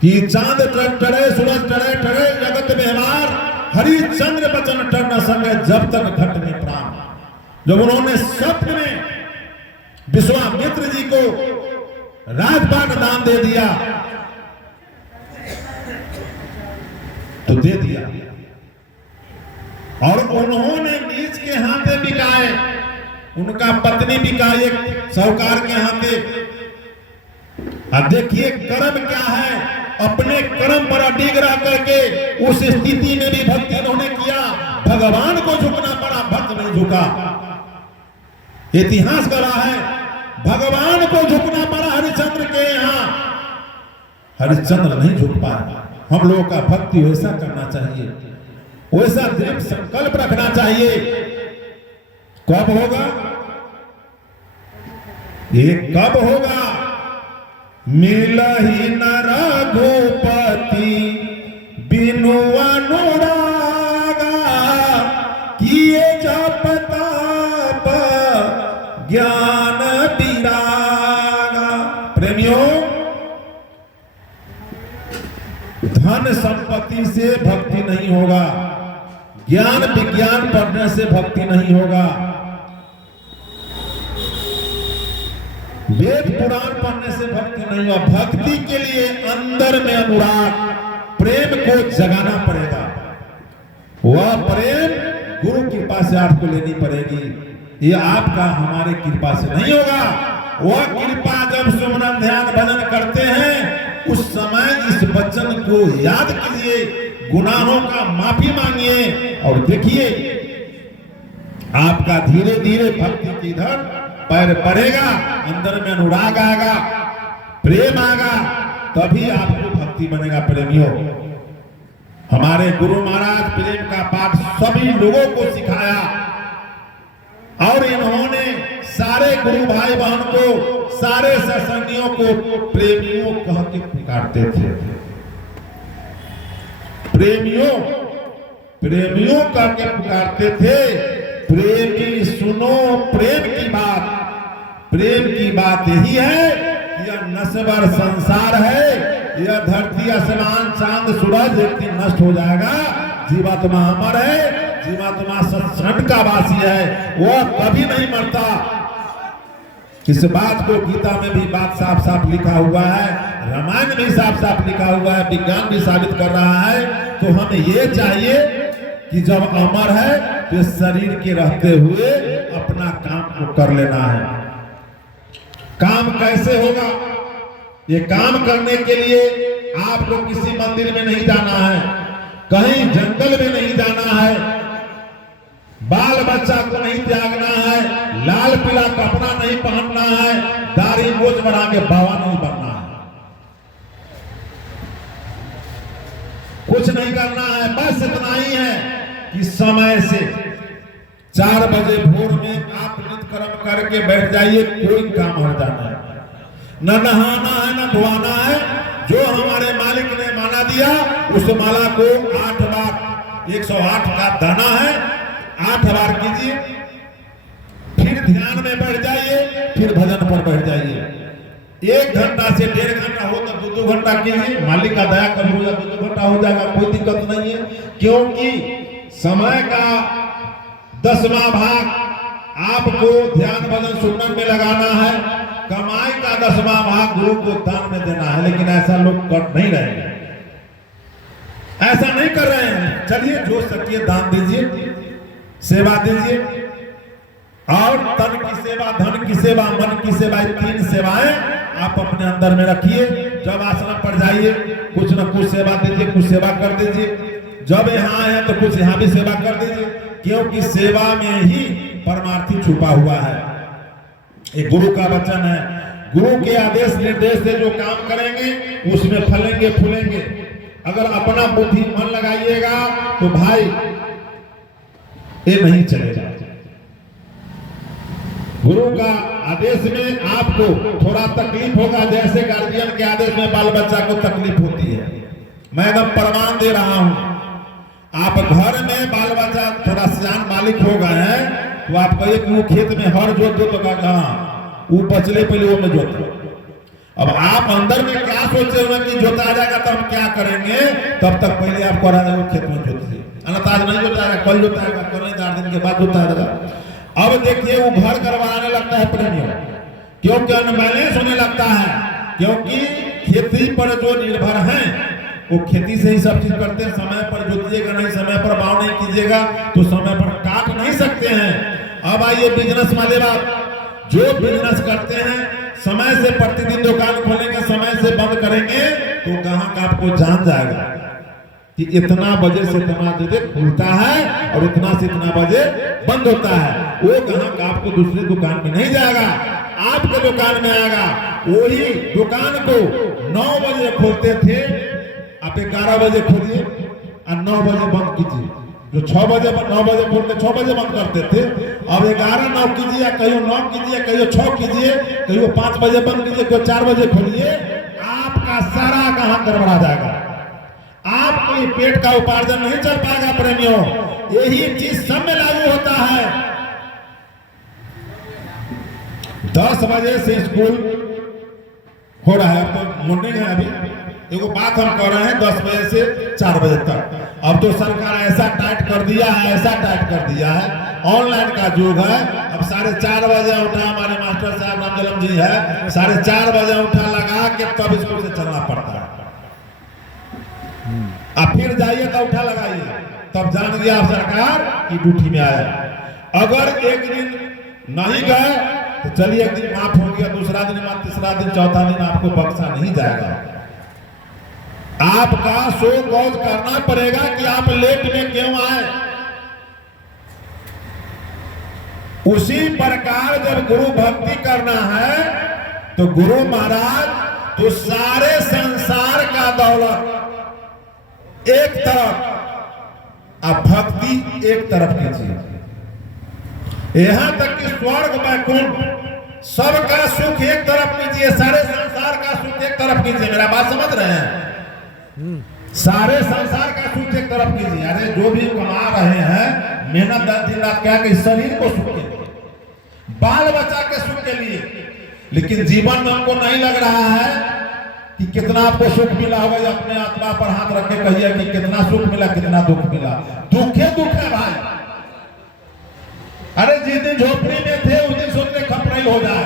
कि चांद टरे सूरज टरे टरे जगत व्यवहार, हरिश्चंद्र बचन टर न संगे जब तक घट में प्राण। जब उन्होंने स्वप्न में विश्वामित्र जी को राजपाट दान दे दिया तो दे दिया, और उन्होंने नीच के हाथे बिकाए, उनका पत्नी बिकाई एक साहूकार के हाथे। अब देखिए कर्म क्या है। अपने कर्म पर अडिग रह करके उस स्थिति में भी भक्ति इन्होंने किया, भगवान को झुकना पड़ा, भक्त नहीं झुका। इतिहास गवाह है, भगवान को झुकना पड़ा हरिश्चंद्र के यहाँ, हरिश्चंद्र नहीं झुक पाए। हम लोगों का भक्ति वैसा करना चाहिए, वैसा दृढ़ संकल्प रखना चाहिए। कब होगा ये, कब होगा? मिलहि न रघुपति बिनु अनुरागा, किए जप तप ज्ञान विरागा। प्रेमियों, धन संपत्ति से भक्ति नहीं होगा, ज्ञान विज्ञान पढ़ने से भक्ति नहीं होगा, वेद पुराण पढ़ने से भक्ति नहीं होगा। भक्ति के लिए अंदर में अनुराग, प्रेम को जगाना पड़ेगा। वह प्रेम गुरु कृपा से आपको लेनी पड़ेगी, ये आपका हमारे कृपा से नहीं होगा। वह कृपा जब सुमरन ध्यान भजन करते हैं, उस समय इस वचन को याद कीजिए, गुनाहों का माफी मांगिए, और देखिए आपका धीरे धीरे भक्ति की धर पैर पड़ेगा, अंदर में अनुराग आएगा, प्रेम आएगा, तभी आपको भक्ति बनेगा। प्रेमियों, हमारे गुरु महाराज प्रेम का पाठ सभी लोगों को सिखाया, और इन्होंने सारे गुरु भाई बहन को, सारे सत्संगियों को प्रेमियों कह के पुकारते थे। प्रेमियों, प्रेमियों कह के पुकारते थे। प्रेमी सुनो प्रेम की बात, प्रेम की बात यही है, यह नश्वर संसार है, यह धरती आसमान चांद सूरज एक दिन नष्ट हो जाएगा, जीवात्मा अमर है, जीवात्मा सत्संग का वासी है, वह कभी नहीं मरता। इस बात को गीता में भी बात साफ साफ लिखा हुआ है, रामायण में साफ साफ लिखा हुआ है, विज्ञान भी साबित कर रहा है। तो हमें ये चाहिए कि जब अमर है तो शरीर के रहते हुए अपना काम को कर लेना है। काम कैसे होगा? ये काम करने के लिए आपको किसी मंदिर में नहीं जाना है, कहीं जंगल में नहीं जाना है, बाल बच्चा को नहीं त्यागना है, लाल पीला कपड़ा नहीं पहनना है, दाढ़ी मूंछ बना के बाबा नहीं बनना है, कुछ नहीं करना है। बस इतना ही है कि समय से 4 बजे भोर में आप नित्य कर्म करके बैठ जाइए, कोई काम हो जाना है, न नहाना है न धोना है। जो हमारे मालिक ने माला दिया, उस माला को 8 बार, 108 का दाना है, 8 बार कीजिए, फिर ध्यान में बैठ जाइए, फिर भजन पर बैठ जाइए। 1 घंटा से 1.5 घंटा हो तो 2-2 घंटा कीजिए, मालिक का दया कब हो जाए 2-2 घंटा हो जाएगा, कोई दिक्कत नहीं है। क्योंकि समय का 10वां भाग आपको ध्यान भजन सुनने में लगाना है, कमाई का 10वां भाग गुरु को दान में देना है। लेकिन ऐसा लोग कर नहीं रहे हैं, ऐसा नहीं कर रहे हैं। चलिए जो सकिए दान दीजिए, सेवा दीजिए, और तन की सेवा, धन की सेवा, मन की सेवा, 3 सेवाएं आप अपने अंदर में रखिए। जब आश्रम पर जाइए कुछ न कुछ सेवा दीजिए, कुछ सेवा कर दीजिए। जब यहाँ आए तो कुछ यहाँ भी सेवा कर दीजिए, क्योंकि सेवा में ही परमार्थी छुपा हुआ है। ये गुरु का वचन है, गुरु के आदेश निर्देश से जो काम करेंगे उसमें फलेंगे फूलेंगे। अगर अपना बुद्धि मन लगाइएगा तो भाई ये नहीं चलेगा। गुरु का आदेश में आपको थोड़ा तकलीफ होगा, जैसे गार्जियन के आदेश में बाल बच्चा को तकलीफ होती है। मैं एकदम प्रमाण दे रहा हूं। आप घर में बाल बच्चा थोड़ा सियान मालिक हो गए हैं तो आप कहिए कि वो खेत में हर जोत दो, तो कहा वो बचले पहले वो में जोत। अब आप अंदर में क्या सोचे हुए कि जोता आ जाएगा तो हम क्या करेंगे, तब तक पहले आप करा देंगे खेत में जोतिए। अनाज नहीं जोताएगा, कल जोताएगा, कल नहीं, 4 दिन के बाद जोताएगा। अब देखिए वो घर करवाने लगता है प्रेमियों, क्योंकि अनबैलेंस होने लगता है। क्योंकि खेती पर जो निर्भर हैं वो खेती से ही सब चीज करते हैं। समय पर जोतिएगा नहीं, समय पर भाव नहीं कीजिएगा तो समय पर काट नहीं सकते हैं। अब आइए बिजनेस वाले बात, जो बिजनेस करते हैं समय से प्रतिदिन दुकान खोलेंगे, समय से बंद करेंगे, तो ग्राहक आपको जान जाएगा कि इतना बजे से इतना बजे खुलता है और इतना से इतना बजे बंद होता है। वो ग्राहक आपको दूसरी दुकान में नहीं जाएगा, आपके दुकान में आएगा। वही दुकान को 9 बजे खोलते थे, आप 11 बजे खोलिए और 9 बजे बंद कीजिए। जो 9 बजे खोलते 6 बजे बंद करते थे, अब 11-9 कीजिए, कहीं 9 कीजिए, कहीं 6 कीजिए, कहीं 5 बजे बंद कीजिए, कहीं 4 बजे खोलिए, आपका सारा ग्राहक गड़बड़ा जाएगा। आपको पेट का उपार्जन नहीं चल पाएगा प्रेमियों। यही चीज सब में लागू होता है। 10 बजे से स्कूल हो रहा है, तो मॉर्निंग है अभी। देखो बात हम कर रहे हैं 10 बजे से 4 बजे तक। अब तो सरकार ऐसा टाइट कर दिया है, ऐसा टाइट कर दिया है, ऑनलाइन का युग है। अब 4:30 बजे उठा, हमारे मास्टर साहब रामजलम जी है, 4:30 बजे उठा लगा के तब स्कूल से चलना पड़ता है। अब फिर जाइए तो उठा लगाइए, तब जान गया सरकार की ड्यूटी में आया। अगर एक दिन नहीं गए तो चलिए, एक दिन माफ हो गया, दूसरा दिन माफ, तीसरा दिन, चौथा दिन आपको बख्शा नहीं जाएगा। आपका शो कॉज करना पड़ेगा कि आप लेट में क्यों आए। उसी प्रकार जब गुरु भक्ति करना है तो गुरु महाराज तो सारे संसार का दौलत एक तरफ, अब भक्ति एक तरफ कीजिए। यहां तक कि स्वर्ग वैकुंठ सबका सुख एक तरफ कीजिए, सारे संसार का सुख एक तरफ कीजिए। मेरा बात समझ रहे हैं? सारे संसार का सुख एक तरफ कीजिए। अरे जो भी कमा रहे हैं, मेहनत दिन रात क्या कि शरीर को सुख के लिए, बाल बच्चा के सुख के लिए, लेकिन जीवन में हमको नहीं लग रहा है कि कितना आपको सुख मिला होगा। अपने आत्मा पर हाथ रख के कहिए कि कितना सुख मिला, कितना दुख मिला। दुखे दुख है भाई। अरे जिस दिन झोपड़ी में थे उस दिन सोचते खपरेल हो जाए,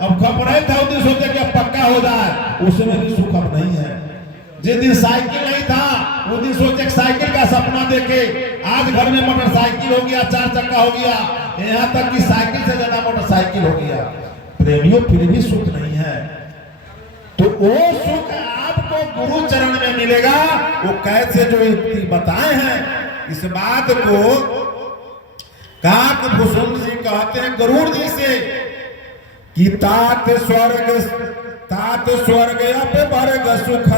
अब खपरेल था उस दिन सोचते कि अब पक्का हो जाए, उसमें भी सुख अब नहीं है। जिस दिन साइकिल नहीं था उस दिन सोचे साइकिल का सपना देखे, आज घर में मोटरसाइकिल हो गया, 4 चक्का हो गया, यहाँ तक कि साइकिल से ज्यादा मोटरसाइकिल हो गया। प्रेमियों फिर भी सुख नहीं है। तो वो सुख आपको गुरु चरण में मिलेगा। वो कैसे जो युक्ति बताए हैं, इस बात को काकभूषण जी कहते हैं गरुड़ जी से कि तात स्वर्ग अप वर्ग सुख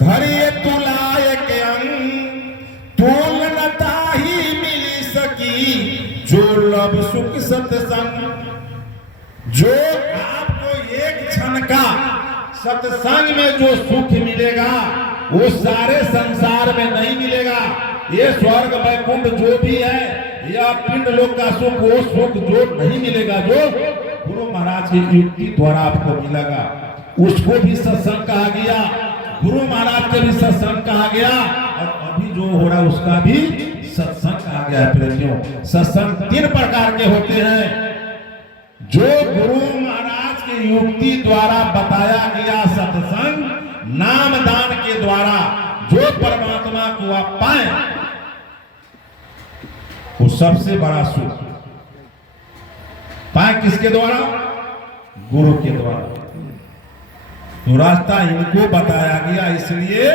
धरिए तुलाय के अंग तुलनता ही मिली सकी जो लब सुख सत्संग। जो आपको एक क्षण का सत्संग में जो सुख मिलेगा वो सारे संसार में नहीं मिलेगा। ये स्वर्ग वैकुंठ जो भी है या पिंड लोक का सुख, वो सुख जो नहीं मिलेगा, जो गुरु महाराज की युक्ति द्वारा आपको मिलेगा, उसको भी सत्संग कहा गया। गुरु महाराज के भी सत्संग कहा गया और अभी जो हो रहा है उसका भी सत्संग कहा गया है। प्रेमियों, सत्संग 3 प्रकार के होते हैं। जो गुरु महाराज की युक्ति द्वारा बताया गया सत्संग, नाम दान के द्वारा जो परमात्मा को आप पाए, वो सबसे बड़ा सुख पाए किसके द्वारा? गुरु के द्वारा। तो रास्ता इनको बताया गया, इसलिए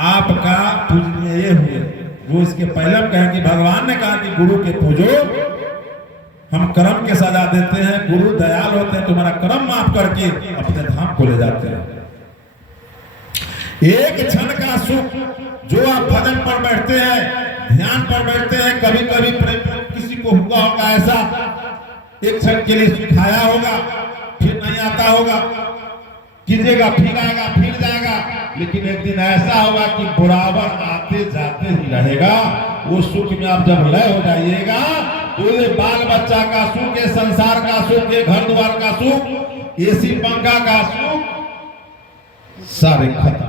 आपका पूजनीय हुए। जो इसके पहले कहें कि भगवान ने कहा कि गुरु के पूजो, हम कर्म के सजा देते हैं, गुरु दयाल होते हैं, तुम्हारा कर्म माफ करके अपने धाम को ले जाते हैं। एक क्षण का सुख जो आप भजन पर बैठते हैं, ध्यान पर बैठते हैं, कभी कभी किसी को हुआ होगा ऐसा, एक क्षण के लिए सिखाया होगा, फिर नहीं आता होगा, कीजिएगा फिर आएगा, फिर जाएगा, लेकिन एक दिन ऐसा होगा कि बराबर आते जाते ही रहेगा। वो सुख में आप जब लय हो जाइएगा तो ये बाल बच्चा का सुख, ये संसार का सुख, ये घर द्वार का सुख, एसी पंखा का सुख सारे खत्म।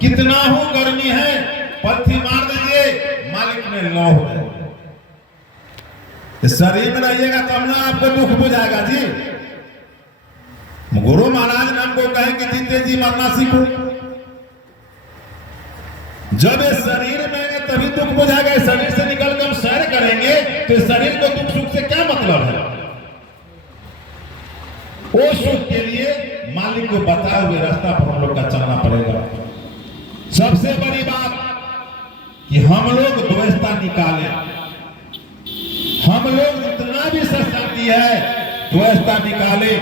कितना हो गर्मी है, पत्थी मार दीजिए, मालिक में लौ हो जाए। शरीर में रहिएगा तब ना आपको दुख बुझाएगा जी। गुरु महाराज ने हमको कहे कि जीते जी मरना सीखो। जब ये शरीर में है तभी दुख बुझाएगा। शरीर से निकल कर हम सैर करेंगे तो शरीर को दुख सुख से क्या मतलब है? वो सुख के लिए मालिक को बताए हुए रास्ता पर हम लोग का चलना पड़ेगा। सबसे बड़ी बात कि हम लोग द्वेषता निकालें। हम लोग इतना भी सशक्ति है, द्वेषता निकाले